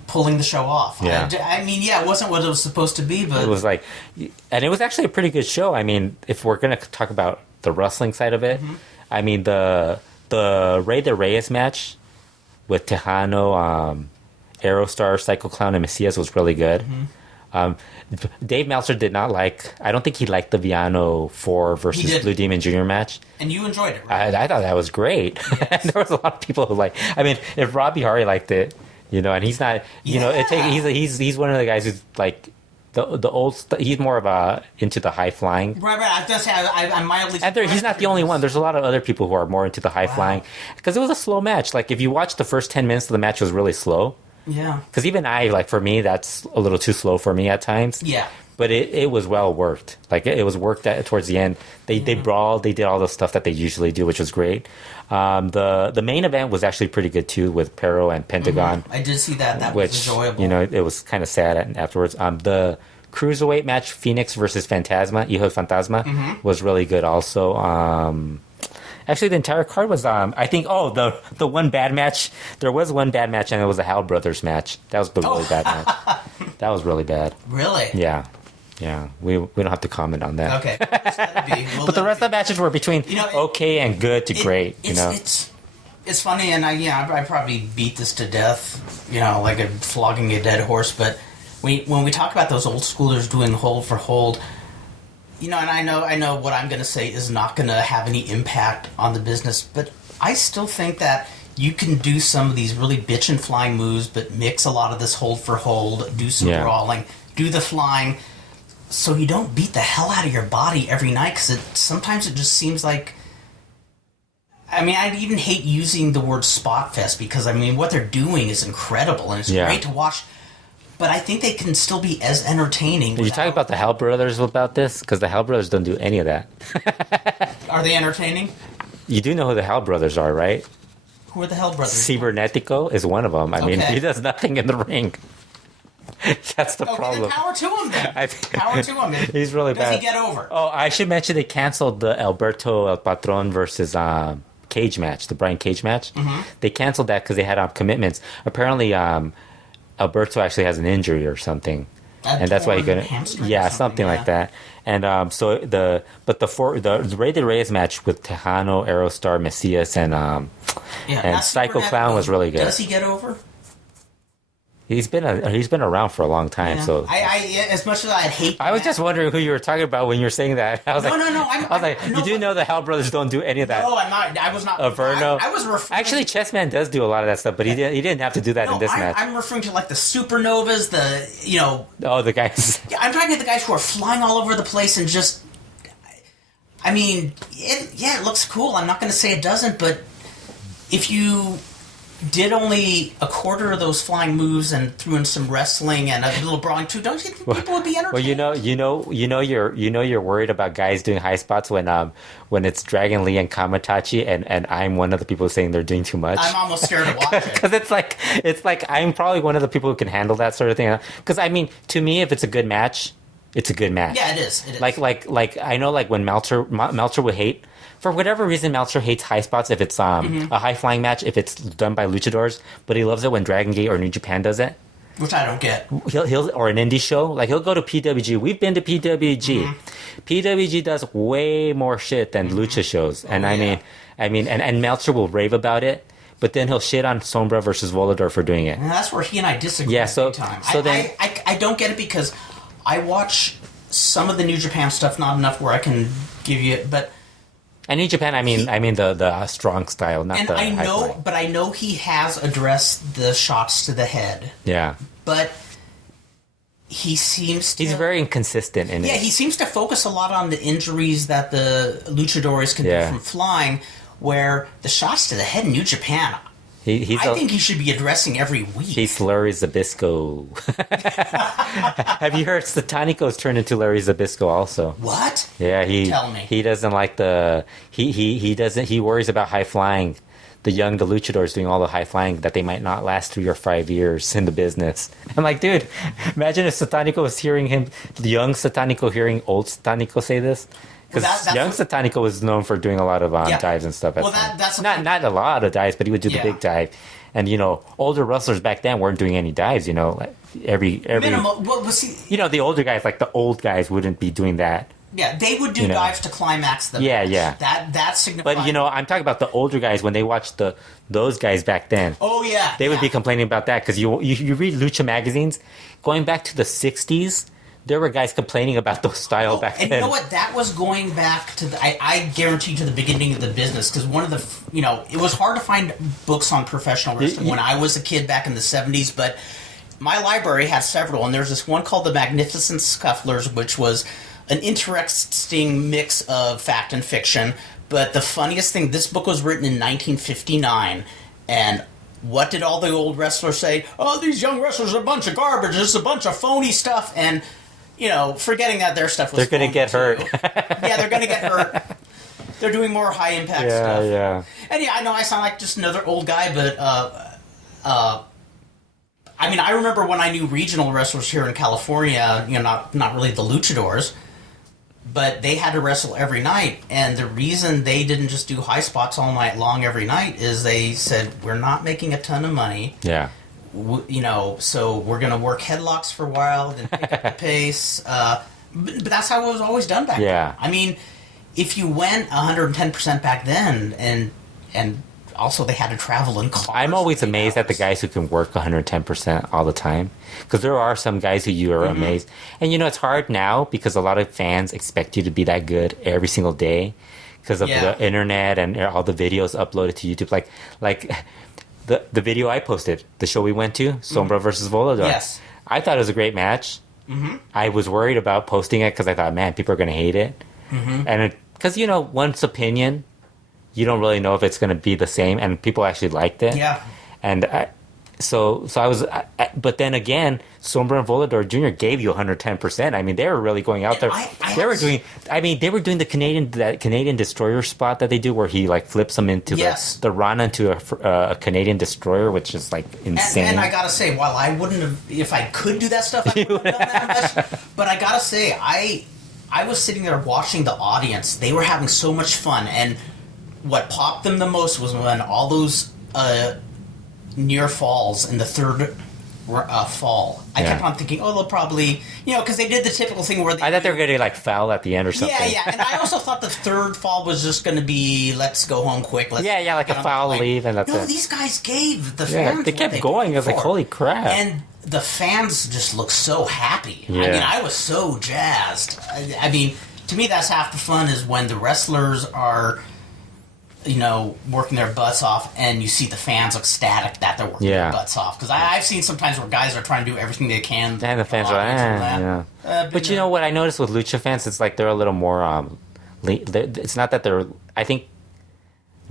pulling the show off. Yeah. It wasn't what it was supposed to be, but It was like, and it was actually a pretty good show. I mean, if we're going to talk about the wrestling side of it, I mean, the Rey de Reyes match with Tejano, Aerostar, Psycho Clown, and Macias was really good. Dave Meltzer did not I don't think he liked the Viano 4 versus Blue Demon Jr. match. and you enjoyed it, right? I thought that was great. And there was a lot of people who if Robbie Hari liked it, and he's not, he's one of the guys who's like the old. He's more of into the high flying. Right. I was gonna say I'm mildly. And he's not the only one. There's a lot of other people who are more into the high flying because it was a slow match. Like if you watch the first 10 minutes of the match, it was really slow. Yeah. Because even for me, that's a little too slow for me at times. Yeah. But it was well worked. Like it was worked towards the end. They brawled. They did all the stuff that they usually do, which was great. The main event was actually pretty good too with Perro and Pentagon. I did see that. That which, was enjoyable. It was kind of sad afterwards. The cruiserweight match, Phoenix versus Fantasma, Hijo de Fantasma, was really good also. Actually, the entire card was, I think, the one bad match. There was one bad match, and it was the Hal Brothers match. That was the really bad match. That was really bad. Really? Yeah. Yeah. We don't have to comment on that. Okay. Just let it be. But the rest of the matches were between okay and good to great. It's funny, and I probably beat this to death, like flogging a dead horse. But when we talk about those old schoolers doing hold for hold, and I know what I'm going to say is not going to have any impact on the business, but I still think that you can do some of these really bitch and flying moves, but mix a lot of this hold for hold, do some brawling, do the flying, so you don't beat the hell out of your body every night, because sometimes it just seems like... I even hate using the word spot fest, because, what they're doing is incredible, and it's great to watch, but I think they can still be as entertaining. Did you talk about the Hell Brothers about this? Because the Hell Brothers don't do any of that. Are they entertaining? You do know who the Hell Brothers are, right? Who are the Hell Brothers? Cibernetico is one of them. He does nothing in the ring. That's the problem. Then power to him then. Power to him. He's really bad. Does he get over? Oh, I should mention they canceled the Alberto El Patron versus Cage match, the Brian Cage match. Mm-hmm. They canceled that because they had commitments. Apparently, Alberto actually has an injury or something. And that's why he couldn't. Yeah, something like that. And so the Rated Reyes match with Tejano, Aerostar, Messias, and Psycho Clown was really good. Does he get over? He's been around for a long time. Yeah. So I as much as I'd hate. I was just wondering who you were talking about when you were saying that. I was no. I was like, you do know the Hell Brothers don't do any of that. No, I'm not. I was not. Averno. I was referring. Actually, Chessman does do a lot of that stuff, but he didn't have to do that in this match. I'm referring to like the Supernovas, the guys. I'm talking to the guys who are flying all over the place and just. I mean, it looks cool. I'm not going to say it doesn't, but if you did only a quarter of those flying moves and threw in some wrestling and a little brawling too, don't you think people would be entertained? Well, you're worried about guys doing high spots when it's Dragon Lee and Kamatachi, and I'm one of the people saying they're doing too much. I'm almost scared to watch it because it's like I'm probably one of the people who can handle that sort of thing. Because I mean, to me, if it's a good match, it's a good match. Yeah, it is. Like I know, like when Meltzer would hate. For whatever reason, Meltzer hates high spots if it's a high-flying match, if it's done by luchadors, but he loves it when Dragon Gate or New Japan does it. Which I don't get. He'll or an indie show. Like, he'll go to PWG. We've been to PWG. Mm-hmm. PWG does way more shit than lucha shows. And I mean, and Meltzer will rave about it, but then he'll shit on Sombra versus Volador for doing it. And that's where he and I disagree big time. I don't get it because I watch some of the New Japan stuff, not enough where I can give you it, but... And New Japan, I mean the strong style, not and the. And I know he has addressed the shots to the head. Yeah. But he seems to. He's very inconsistent in it. Yeah, he seems to focus a lot on the injuries that the luchadores can do from flying, where the shots to the head in New Japan. I think he should be addressing every week. He's Larry Zbyszko. Have you heard Satanico's turned into Larry Zbyszko also? What? Yeah, Tell me. He doesn't like he worries about high flying. The luchadors doing all the high flying that they might not last 3 or 5 years in the business. I'm like, dude, imagine if Satanico was hearing the young Satanico hearing old Satanico say this. Because young Satanico was known for doing a lot of dives and stuff. That's not a lot of dives, but he would do the big dive. And older wrestlers back then weren't doing any dives. Like every minimal. Well, see, the older guys, like the old guys, wouldn't be doing that. Yeah, they would do dives to climax them. Yeah. That signifies. But I'm talking about the older guys when they watched those guys back then. Oh yeah, they would be complaining about that because you read lucha magazines going back to the '60s. There were guys complaining about those style back then. And you know what? That was going back to I guarantee to the beginning of the business because one of the it was hard to find books on professional wrestling when I was a kid back in the 70s. But my library had several, and there's this one called The Magnificent Scufflers, which was an interesting mix of fact and fiction. But the funniest thing, this book was written in 1959, and what did all the old wrestlers say? Oh, these young wrestlers are a bunch of garbage. It's a bunch of phony stuff, and forgetting that their stuff was. They're going to get hurt. Yeah, they're going to get hurt. They're doing more high impact stuff. Yeah. And I know I sound like just another old guy, but I mean, I remember when I knew regional wrestlers here in California. Not really the luchadors, but they had to wrestle every night, and the reason they didn't just do high spots all night long every night is they said, we're not making a ton of money. Yeah. So we're going to work headlocks for a while, then pick up the pace. But that's how it was always done back then. I mean, if you went 110% back then, and also they had to travel in cars. I'm always amazed at the guys who can work 110% all the time. Because there are some guys who you are amazed. And it's hard now because a lot of fans expect you to be that good every single day because of the internet and all the videos uploaded to YouTube. Like the video I posted, the show we went to, Sombra versus Volador. Yes. I thought it was a great match. Mm-hmm. I was worried about posting it because I thought, man, people are going to hate it. Mm-hmm. And because, one's opinion, you don't really know if it's going to be the same. And people actually liked it. Yeah. And So but then again, Sombra and Volador Jr. gave you 110%. I mean, they were really going out there. They were doing the Canadian destroyer spot that they do, where he like flips them into the run into a Canadian destroyer, which is like insane. And I gotta say, while I wouldn't have, if I could do that stuff, I wouldn't have done that much. But I gotta say, I was sitting there watching the audience. They were having so much fun, and what popped them the most was when all those near falls in the third fall. I kept on thinking, they'll probably, because they did the typical thing where I thought they were going to like foul at the end or something. Yeah, and I also thought the third fall was just going to be, let's go home quick. Like a foul leave and that's it. No, these guys gave the fans. They kept going. I was like, holy crap. And the fans just looked so happy. Yeah. I mean, I was so jazzed. I mean, to me, that's half the fun is when the wrestlers are, working their butts off, and you see the fans ecstatic that they're working their butts off. Because I've seen sometimes where guys are trying to do everything they can. And the fans are but you know what I noticed with Lucha fans? It's like they're a little more... it's not that they're... I think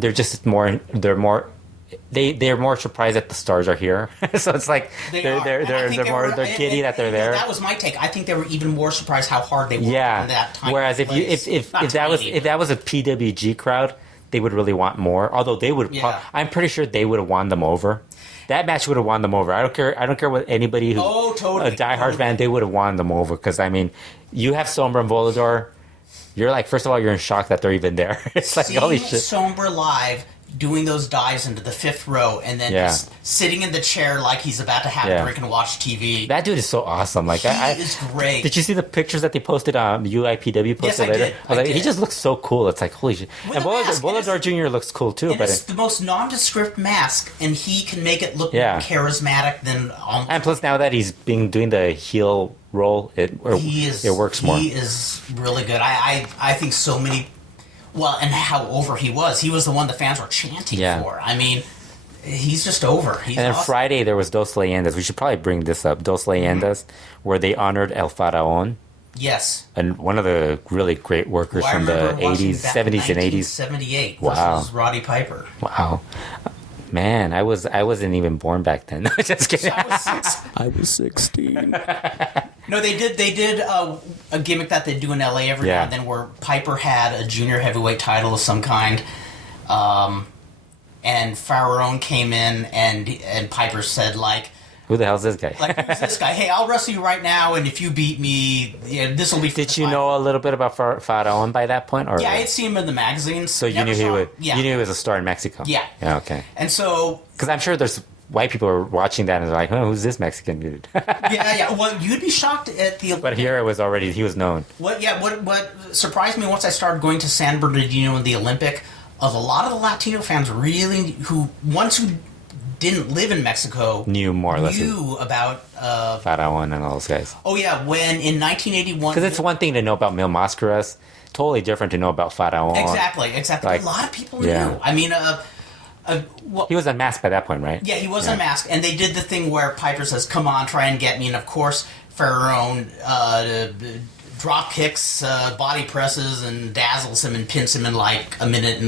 they're just more... They're more surprised that the stars are here. So it's like they're giddy that they're there. That was my take. I think they were even more surprised how hard they worked in that time. Whereas if that was a PWG crowd, they would really want more. Although they would, I'm pretty sure they would have won them over. That match would have won them over. I don't care what anybody who a diehard fan, they would have won them over. Because I mean, you have Sombra and Volador. You're like, first of all, you're in shock that they're even there. It's like, holy shit. Sombra live, doing those dives into the fifth row, and then just sitting in the chair like he's about to have a drink and watch TV. That dude is so awesome. Like, he is great. Did you see the pictures that they posted on UIPW posted later? Did. I did. He just looks so cool. It's like, holy shit. And Volador Jr. looks cool too. But it's the most nondescript mask, and he can make it look more charismatic than almost. And plus, now that he's been doing the heel role, it works more. He is really good. I think so many... Well, and how over he was. He was the one the fans were chanting for. I mean, he's just over. He's and then awesome. Friday, there was Dos Leyendas. We should probably bring this up. Dos Leyendas, where they honored El Faraón. Yes. And one of the really great workers from the 80s, 70s, and 80s. 78. Wow. This was Roddy Piper. Wow. Man, I wasn't even born back then. Just kidding. I was 16. No, they did a gimmick that they do in LA every now and then, where Piper had a junior heavyweight title of some kind, and Faraón came in, and Piper said, like, who the hell's this guy? Like, who's this guy? Hey, I'll wrestle you right now, and if you beat me, this will be. Did you know a little bit about Faraón by that point? Or I had seen him in the magazines. So you knew you knew he was a star in Mexico. Yeah. Okay. And so, because I'm sure there's white people are watching that and they're like, "Oh, who's this Mexican dude?" Well, you'd be shocked at the. But here it was already he was known. What surprised me once I started going to San Bernardino in the Olympic, a lot of the Latino fans really who didn't live in Mexico knew about Faraón and all those guys. Oh yeah, when in 1981, because it's one thing to know about Mil Máscaras, totally different to know about Faraón. Exactly. Like, a lot of people knew. I mean, he was unmasked by that point, right? Yeah, he was unmasked, and they did the thing where Piper says, "Come on, try and get me," and of course Faraón drop kicks, body presses, and dazzles him and pins him in like a minute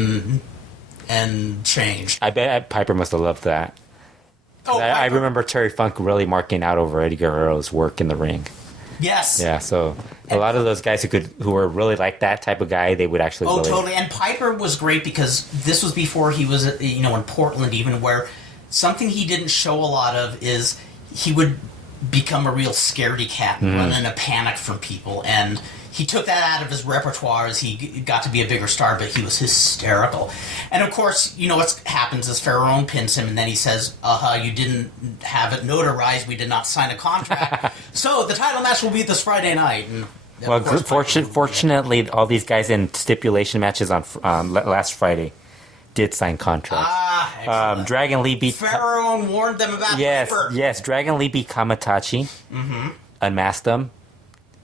and change. I bet Piper must have loved that. I remember Terry Funk really marking out over Eddie Guerrero's work in the ring. Yes. Yeah, so a lot of those guys who were really like that type of guy, they would actually totally. And Piper was great because this was before he was, in Portland even, where something he didn't show a lot of is he would become a real scaredy cat and run in a panic from people, and he took that out of his repertoire as he got to be a bigger star, but he was hysterical. And of course, what happens is Faraón pins him, and then he says, you didn't have it notarized, we did not sign a contract. So the title match will be this Friday night. And well, fortunately, all these guys in stipulation matches on last Friday did sign contracts. Dragon Lee beat... Faraón warned them about Piper. Yes, Dragon Lee beat Kamatachi, unmasked them.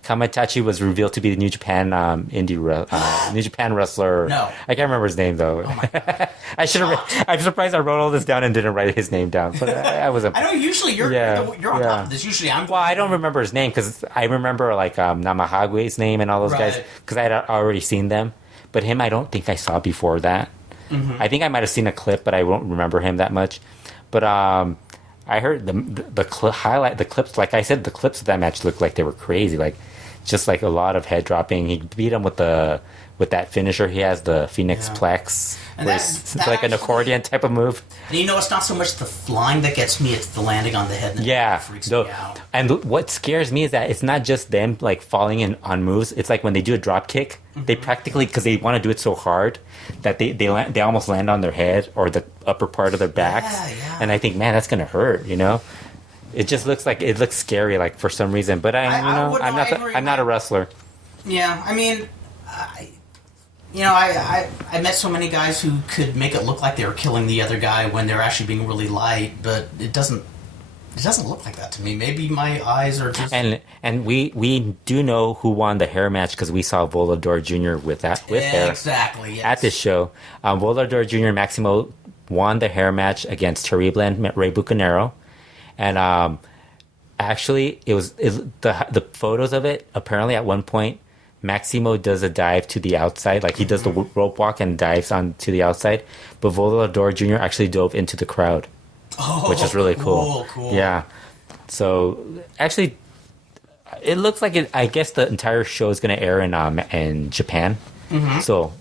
Kamatachi was revealed to be the New Japan New Japan wrestler. No, I can't remember his name though. Oh my God. I should have. I'm surprised I wrote all this down and didn't write his name down. But I was. I know usually you're on top of this. Usually I'm. Well, I don't remember his name because I remember like Namahague's name and all those guys because I had already seen them. But him, I don't think I saw before that. I think I might have seen a clip, but I won't remember him that much. But I heard the clips. Like I said, the clips of that match looked like they were crazy. Like just like a lot of head dropping. He beat him with that finisher. He has the Phoenix Plex, And where that it's like actually, an accordion type of move. And it's not so much the flying that gets me; it's the landing on the head that freaks me out. And what scares me is that it's not just them like falling in on moves. It's like when they do a drop kick, they practically, because they want to do it so hard that they almost land on their head or the upper part of their backs. Yeah. And I think, man, that's gonna hurt. It just looks scary, like for some reason. But I'm not a wrestler. Yeah, I mean, I met so many guys who could make it look like they were killing the other guy when they're actually being really light, but it doesn't look like that to me. Maybe my eyes are just... And we do know who won the hair match because we saw Volador Jr. with hair. Exactly, yes. At this show. Volador Jr. and Maximo won the hair match against Terrible and Rey Bucanero. And actually, the photos of it, apparently at one point, Maximo does a dive to the outside. Like he does the rope walk and dives on to the outside. But Volador Jr. actually dove into the crowd. Which is really cool. Yeah. So actually, it looks like I guess the entire show is going to air in Japan. Mm-hmm. So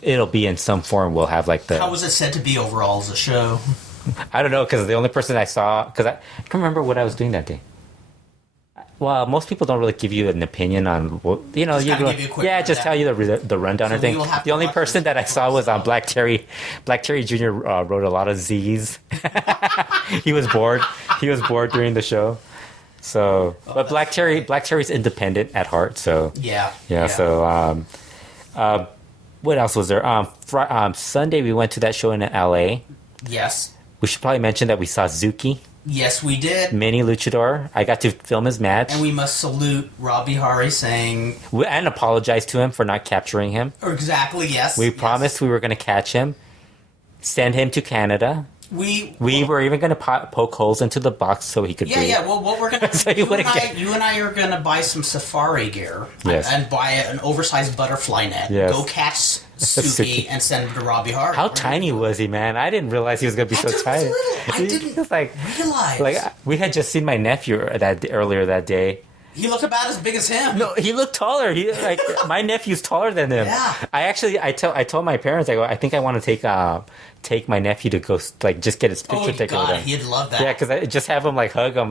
it'll be in some form. We'll have like the... How was it said to be overall as a show? I don't know, because the only person I saw... Because I can't remember what I was doing that day. Well, most people don't really give you an opinion on... give you a quick rundown. Tell you the rundown and everything. The only person that I saw was on Black Terry. Black Terry Jr. Wrote a lot of Z's. He was bored. He was bored during the show. So, but Black Terry's independent at heart. So yeah. So, what else was there? Sunday we went to that show in LA. Yes. We should probably mention that we saw Tzuki. Yes, we did. Mini luchador. I got to film his match. And we must salute Rob Bihari saying... And apologize to him for not capturing him. Exactly, yes. We promised we were going to catch him, send him to Canada. We were even going to poke holes into the box so he could breathe. Yeah, well, what we're going to so do, you and I are going to buy some safari gear and buy an oversized butterfly net. Yes. Go catch Tzuki and send him to Robbie Hart. How tiny was he, man? I didn't realize he was going to be so tiny. I didn't realize. Like, we had just seen my nephew earlier that day. He looked about as big as him. No, he looked taller. My nephew's taller than him. Yeah. I told my parents, I think I want to take my nephew to go just get his picture taken with him. He'd love that. Yeah, because I just have him hug him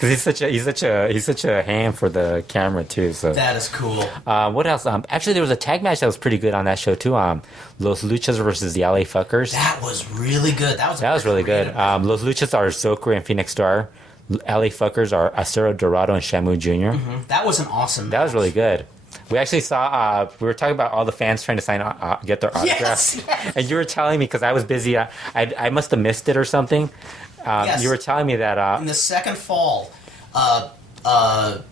because he's such a ham for the camera too. So that is cool. What else? Actually, there was a tag match that was pretty good on that show too. Los Luchas versus the LA Fuckers. That was really good. That was really good. Los Luchas are Zokri and Phoenix Star. LA Fuckers are Acero Dorado and Shamu Jr. Mm-hmm. That was an awesome match. That was really good. We actually saw, we were talking about all the fans trying to get their autographs. Yes. And you were telling me, because I was busy, I must have missed it or something. Yes. You were telling me that... in the second fall, the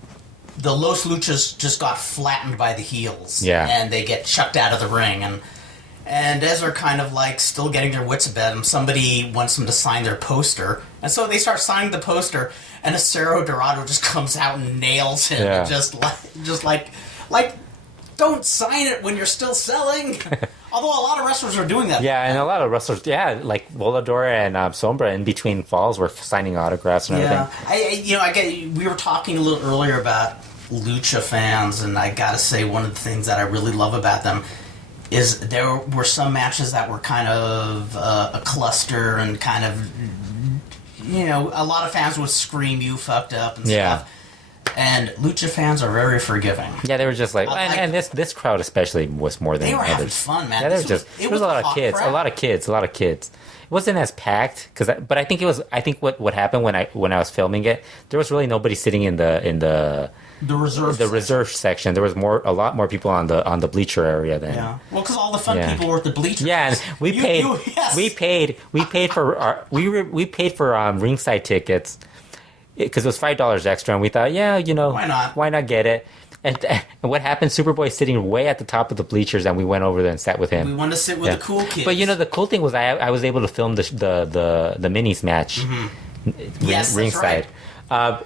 Los Luchas just got flattened by the heels. Yeah. And they get chucked out of the ring. And as they're kind of still getting their wits about them, somebody wants them to sign their poster. And so they start signing the poster, and Acero Dorado just comes out and nails him. Yeah. Just like, don't sign it when you're still selling. Although a lot of wrestlers are doing that. Yeah, and a lot of wrestlers, like Volador and Sombra in between falls were signing autographs and everything. We were talking a little earlier about lucha fans, and I gotta say one of the things that I really love about them is there were some matches that were kind of a cluster and kind of, a lot of fans would scream, "You fucked up," and stuff. And lucha fans are very forgiving. Yeah, they were just and this crowd especially was more than they were others. having fun, man. Yeah, there was a lot of kids, a lot of kids. It wasn't as packed but I think it was. I think what happened when I was filming it, there was really nobody sitting in the reserve section. There was a lot more people on the bleacher area then. Yeah, well, because all the fun people were at the bleachers. Yeah, and we paid for ringside tickets. Because it was $5 extra, and we thought, why not get it? And what happened? Superboy's sitting way at the top of the bleachers, and we went over there and sat with him. We wanted to sit with the cool kids. But the cool thing was I was able to film the minis match, yes, ringside.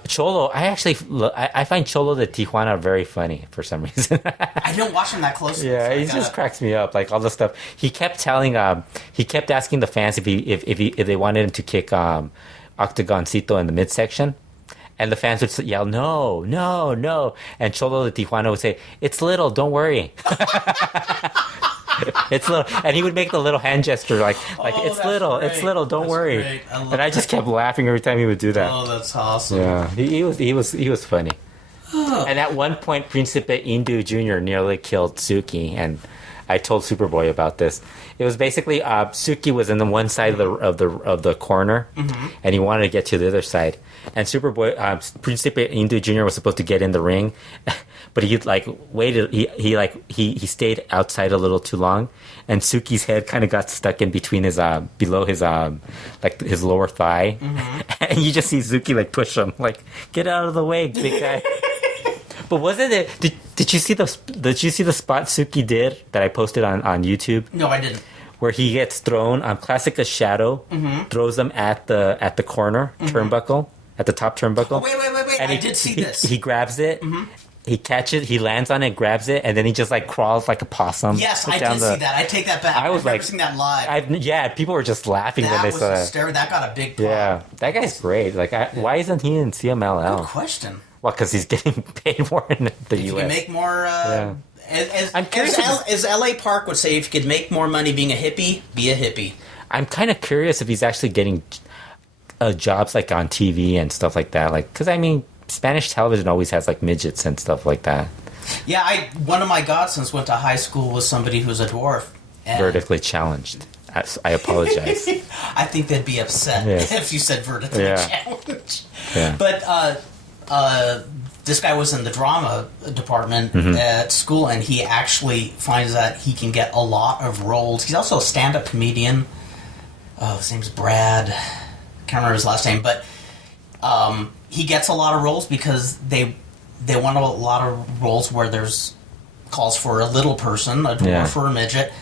Cholo, I find Cholo de Tijuana very funny for some reason. I don't watch him that closely. Yeah, so he just cracks me up. Like all the stuff he kept he kept asking the fans if they wanted him to kick Octagoncito in the midsection, and the fans would yell no, no, no, and Cholo de Tijuana would say it's little, don't worry. It's little, and he would make the little hand gesture like it's little, great. it's little, don't worry. Great. I just kept laughing every time he would do that. Oh, that's awesome. Yeah, he was funny. And at one point, Principe Indu Jr. nearly killed Tzuki, and I told Superboy about this. It was basically Tzuki was in the one side of the corner, and he wanted to get to the other side. And Superboy, Principe Indu Jr. was supposed to get in the ring, but he waited. He stayed outside a little too long, and Tzuki's head kind of got stuck in between his below his his lower thigh, and you just see Tzuki push him get out of the way, big guy. But wasn't it? Did you see the spot Tzuki did that I posted on YouTube? No, I didn't. Where he gets thrown on Classic a Shadow, throws him at the corner turnbuckle, at the top turnbuckle. Oh, wait! And I did see this. He grabs it. He catches, he lands on it, grabs it, and then he just crawls like a possum. Yes, I did see that. I take that back. I've never seen that live. People were just laughing when they saw that. That got a big pop. Yeah, that guy's great. Why isn't he in CMLL? Good question. Well, because he's getting paid more in the U.S. You can make more. I'm curious as L.A. Park would say, if you could make more money being a hippie, be a hippie. I'm kind of curious if he's actually getting jobs on TV and stuff like that. Because Spanish television always has midgets and stuff like that. Yeah, one of my godsons went to high school with somebody who's a dwarf. Vertically challenged. I apologize. I think they'd be upset if you said vertically challenged. Yeah. But this guy was in the drama department at school, and he actually finds that he can get a lot of roles. He's also a stand-up comedian. Oh, his name's Brad. Can't remember his last name, but he gets a lot of roles because they want a lot of roles where there's calls for a little person, a dwarf or a midget.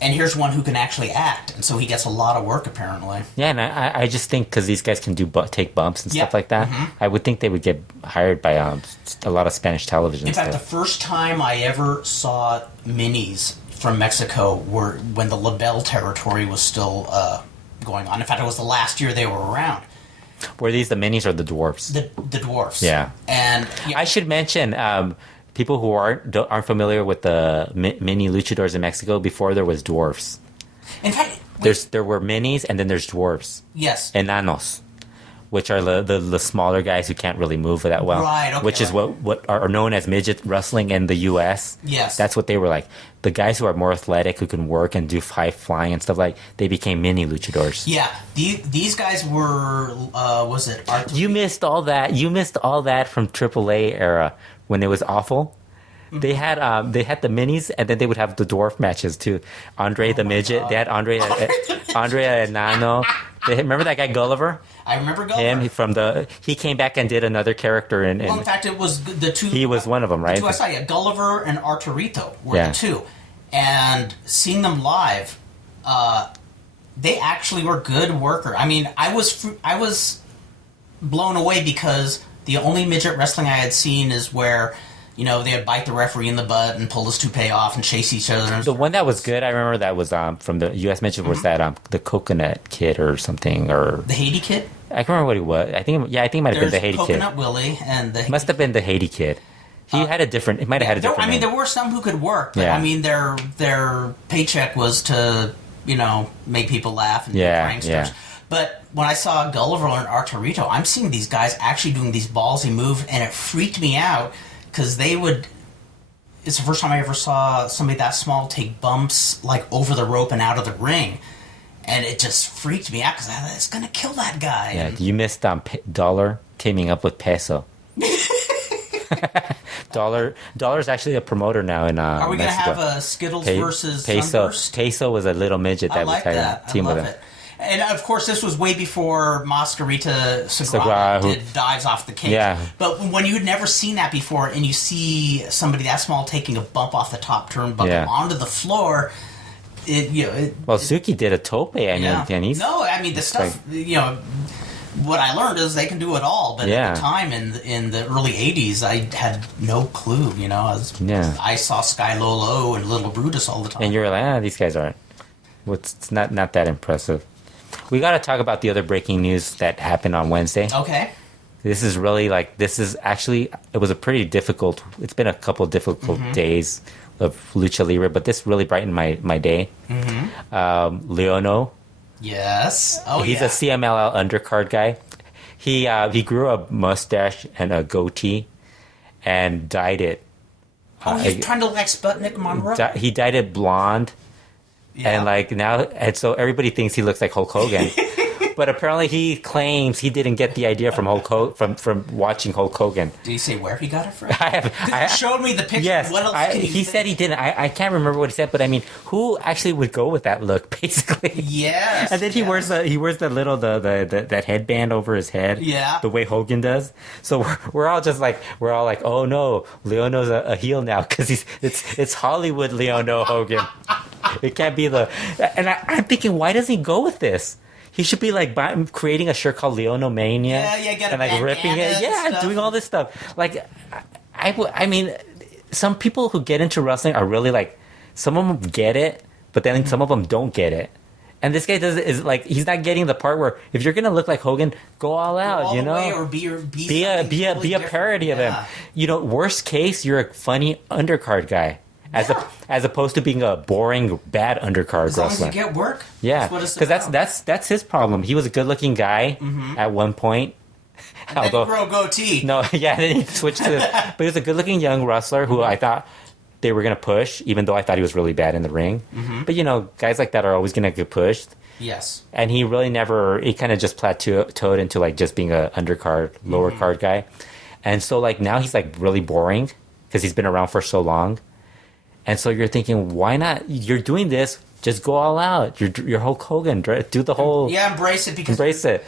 And here's one who can actually act, and so he gets a lot of work apparently. Yeah, and I just think because these guys can take bumps and stuff like that, I would think they would get hired by a lot of Spanish television. In fact, the first time I ever saw minis from Mexico were when the Label territory was still going on. In fact, it was the last year they were around. Were these the minis or the dwarfs? The dwarfs. Yeah, and I should mention. People who aren't familiar with the mini luchadors in Mexico, before there was dwarfs. In fact, there were minis and then there's dwarfs. Yes. Enanos, which are the smaller guys who can't really move that well. Right. Okay. Which is what are known as midget wrestling in the U.S. Yes. That's what they were like. The guys who are more athletic, who can work and do high flying and stuff they became mini luchadors. Yeah. These guys were was it? You missed all that. You missed all that from AAA era. When it was awful, they had the minis, and then they would have the dwarf matches too. Andre the midget, God. They had Andre Enano. Remember that guy Gulliver? I remember Gulliver. He came back and did another character in fact, it was the two. He was one of them, right? The two I saw, Gulliver and Arturito were the two, and seeing them live, they actually were good worker. I was blown away because the only midget wrestling I had seen is where, they would bite the referee in the butt and pull his toupee off and chase each other. The one that was good, I remember that was from the U.S. midget was that the Coconut Kid or something, or the Haiti Kid. I can't remember what he was. I think it might have been the Haiti Kid. Coconut Willie and the must have been the Haiti Kid. He had a different. It might have had a different. There were some who could work, but their paycheck was to make people laugh and be pranksters. Yeah. But when I saw Gulliver and Arturito, I'm seeing these guys actually doing these ballsy moves, and it freaked me out because they would. It's the first time I ever saw somebody that small take bumps over the rope and out of the ring, and it just freaked me out because it's gonna kill that guy. Yeah, you missed Dollar teaming up with Peso. Dollar's actually a promoter now in Mexico. Are we gonna have a Skittles versus Sunburst? Peso was a little midget that was trying to team with him. And, of course, this was way before Mascarita Sagrada did dives off the cage. Yeah. But when you'd never seen that before, and you see somebody that small taking a bump off the top turnbuckle onto the floor, Tzuki did a tope. And he's... No, the stuff, what I learned is they can do it all. But Yeah. at the time in the early '80s, I had no clue. You know, I saw Sky Lolo and Little Brutus all the time. And you're like, these guys aren't. It's not that impressive. We got to talk about the other breaking news that happened on Wednesday. Okay. This is really it was a pretty difficult, it's been a couple difficult days of Lucha Libre, but this really brightened my day. Leono. Yes. Oh, He's a CMLL undercard guy. He grew a mustache and a goatee and dyed it. He's trying to look like Sputnik Monroe. He dyed it blonde. Yeah. And so everybody thinks he looks like Hulk Hogan. But apparently he claims he didn't get the idea from from watching Hulk Hogan. Did he say where he got it from? I He showed me the picture. Yes, What else can he said he didn't. I can't remember what he said, but I mean, who actually would go with that look, basically? Yes. And then he wears the little that headband over his head. Yeah. The way Hogan does. So we're all like, oh no, Leono's a heel now because it's Hollywood Leono Hogan. It can't be and I'm thinking, why doesn't he go with this? He should be like creating a shirt called Leonomania. Get and like ripping it. Doing all this stuff. Like, I mean, some people who get into wrestling are really like, some of them get it, but then some of them don't get it. And this guy is like, he's not getting the part where if you're gonna look like Hogan, go all out, all you the know, way or be a parody of him. You know, worst case, you're a funny undercard guy. As opposed to being a boring, bad undercard as long wrestler. As you get work. Yeah, because that's his problem. He was a good-looking guy at one point. And then grow goatee. No, yeah, then he switched to this. But he was a good-looking young wrestler who I thought they were going to push, even though I thought he was really bad in the ring. But, you know, guys like that are always going to get pushed. Yes. And he really he kind of just plateaued into, like, just being a undercard, lower card guy. And so, like, now he's, like, really boring because he's been around for so long. And so you're thinking, why not? You're doing this, just go all out. You're Hulk Hogan. Do the whole... Yeah, embrace it.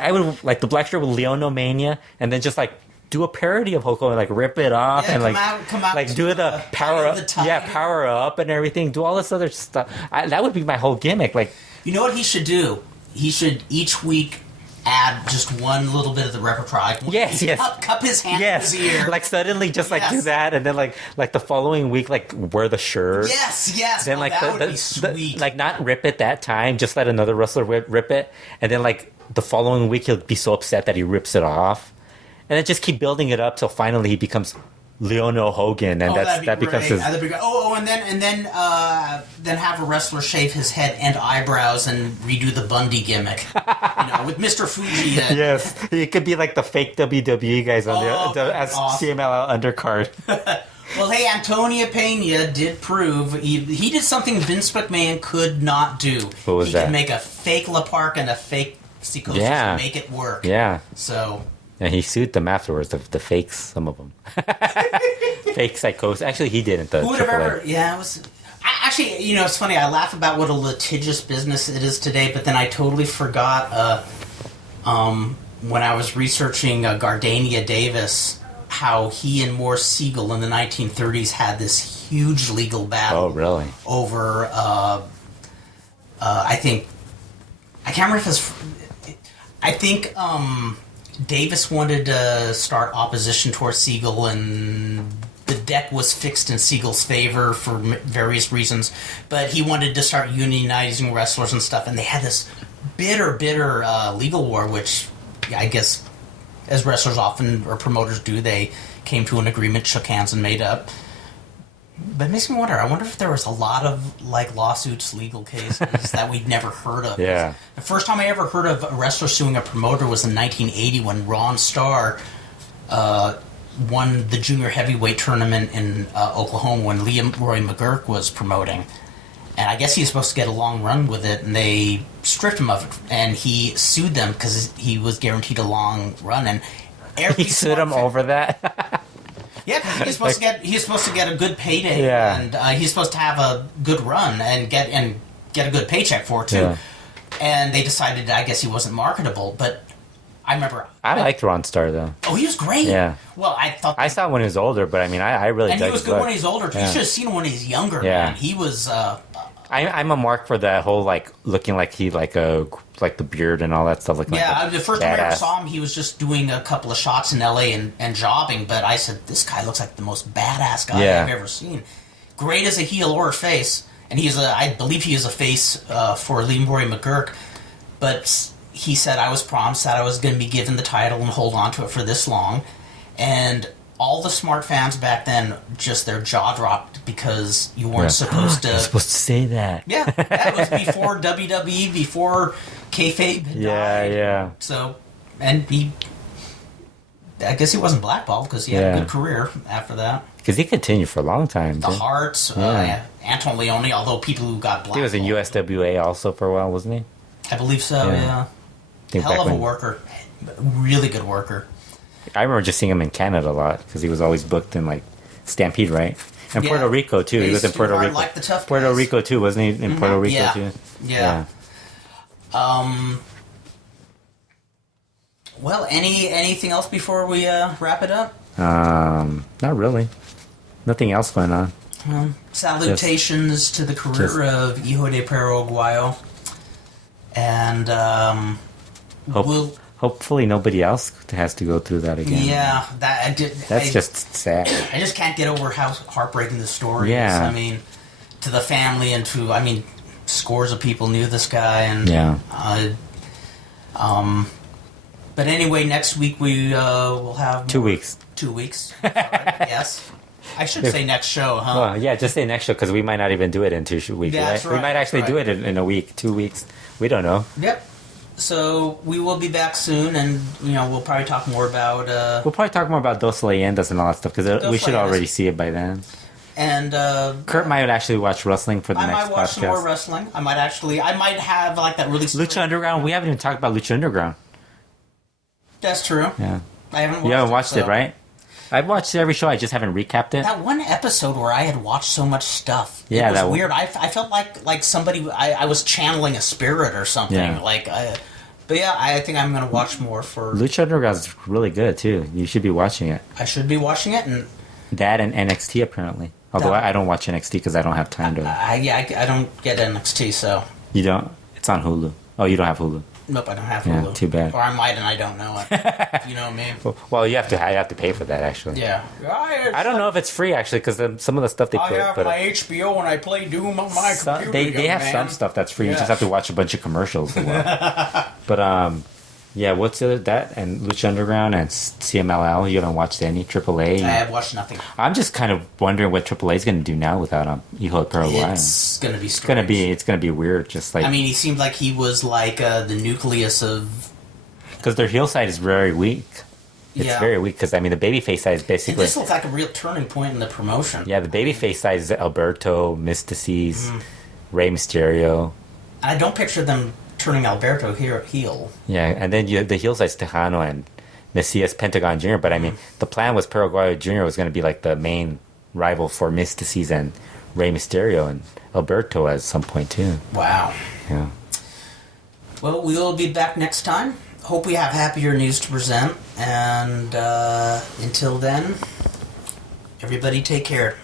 I would like the black shirt with Leonomania, and then just like do a parody of Hulk Hogan, like rip it off and come out like do the power up, power up and everything. Do all this other stuff. That would be my whole gimmick. Like, you know what he should do? He should each week add just one little bit of the repertoire. Yes. Cup his hand in his ear. Like suddenly just like do that, and then like the following week like wear the shirt. Yes. Then like that would be sweet. like not rip it that time, just let another wrestler rip it, and then like the following week he'll be so upset that he rips it off, and then just keep building it up till finally he becomes Leono Hogan, and that becomes his. And then have a wrestler shave his head and eyebrows and redo the Bundy gimmick, with Mr. Fuji. Yes, it could be like the fake WWE guys on as awesome. CMLL undercard. Well, hey, Antonio Pena did prove he did something Vince McMahon could not do. What was that? He could make a fake La Park and a fake Psicosis and make it work. Yeah. So. And he sued them afterwards, the fakes, some of them. Fake Psychosis. Actually, he didn't. Who would have ever... Yeah, it was... Actually, it's funny. I laugh about what a litigious business it is today, but then I totally forgot when I was researching Gardenia Davis, how he and Morse Siegel in the 1930s had this huge legal battle. Oh, really? Over, I think... I can't remember if it's... I think... Davis wanted to start opposition towards Siegel, and the deck was fixed in Siegel's favor for various reasons, but he wanted to start unionizing wrestlers and stuff, and they had this bitter legal war, which I guess as wrestlers often, or promoters do, they came to an agreement, shook hands, and made up. But it makes me wonder. I wonder if there was a lot of lawsuits, legal cases that we'd never heard of. Yeah. The first time I ever heard of a wrestler suing a promoter was in 1980 when Ron Starr won the junior heavyweight tournament in Oklahoma when Leroy McGurk was promoting. And I guess he was supposed to get a long run with it, and they stripped him of it. And he sued them because he was guaranteed a long run. And he sued him over that. Yeah, because he's supposed to get a good payday, and he's supposed to have a good run and get a good paycheck for it too. Yeah. And they decided, I guess, he wasn't marketable. But I remember I liked Ron Starr though. Oh, he was great. Yeah. Well, I saw him when he was older, but I mean, I really. And he was good when he was older too. You should have seen him when he was younger. Yeah. Man. He was. I'm a mark for that whole like looking like he like the beard and all that stuff. Looking Yeah, like the first time I ever badass. saw him, he was just doing a couple of shots in L.A. and jobbing, but I said, this guy looks like the most badass guy Yeah. I've ever seen. Great as a heel or a face, and I believe he is a face for Leroy McGurk, but he said, I was promised that I was going to be given the title and hold on to it for this long, and all the smart fans back then, just their jaw dropped because you weren't supposed to... You're supposed to say that. Yeah, that was before WWE, before kayfabe had died. Yeah. So, and I guess he wasn't blackballed because he had a good career after that. Because he continued for a long time. The Hearts, Anton Leone, although people who got blackballed. He was in USWA also for a while, wasn't he? I believe so, yeah. Hell of a worker. Really good worker. I remember just seeing him in Canada a lot because he was always booked in like Stampede, right? And Puerto Rico too. He was in Puerto Rico. Like the tough Puerto guys. Rico too, wasn't he? In Puerto Rico Yeah. too. Yeah. Well, anything else before we wrap it up? Not really. Nothing else going on. Salutations to the career of Hijo de Perro Aguayo. And Hopefully nobody else has to go through that again. yeah, That's just sad. I just can't get over how heartbreaking the story is. Yeah. I mean, to the family and to, scores of people knew this guy. And Yeah. But anyway, next week we will have 2 weeks. 2 weeks. All right, yes. I should say next show, huh? Well, yeah, just say next show because we might not even do it in 2 weeks. Yeah, that's We right, might that's actually do it in a week, 2 weeks. We don't know. Yep. So we will be back soon, and we'll probably talk more about. We'll probably talk more about Dos Leyendas and all that stuff because we should Leyendas. already see it by then. And Kurt might actually watch wrestling for the I next might watch some more podcast. wrestling. I might have like that really. Lucha Underground. We haven't even talked about Lucha Underground. That's true. Yeah. I haven't watched You haven't watched so. it, right? I've watched every show. I just haven't recapped it. That one episode where I had watched so much stuff. Yeah, it that was one. weird. I felt like somebody. I was channeling a spirit or something. Yeah. But yeah, I think I'm going to watch more for. Lucha Underground is really good too. You should be watching it. I should be watching it, and That and NXT apparently. Although I don't watch NXT because I don't have time to. I don't get NXT, so You don't? It's on Hulu. Oh, you don't have Hulu. nope, I don't have Yeah, Hulu. too bad. Or I might, and I don't know it. You know me. Well, you have to pay for that actually. Yeah. I don't know if it's free actually because some of the stuff they I put. have But my HBO and I play Doom on my computer. they young have man. some stuff that's free. You Yes. just have to watch a bunch of commercials. But yeah, what's that and Lucha Underground and CMLL? You haven't watched any AAA? I have watched nothing. I'm just kind of wondering what AAA is going to do now without Hijo de Perro Aguayo. It's gonna be strange. It's gonna be weird. Just like he seemed like he was like the nucleus of. because their heel side is very weak. It's very weak because the babyface side is And basically this looks like a real turning point in the promotion. the babyface side is Alberto, Mystices, Rey Mysterio. And I don't picture them turning Alberto heel. Yeah, and then the heel side's Tejano and Messias Pentagon Jr. But the plan was Perro Aguayo Jr. was going to be like the main rival for Mystices and Rey Mysterio and Alberto at some point too. Wow. Yeah. Well, we will be back next time. Hope we have happier news to present. And until then, everybody take care.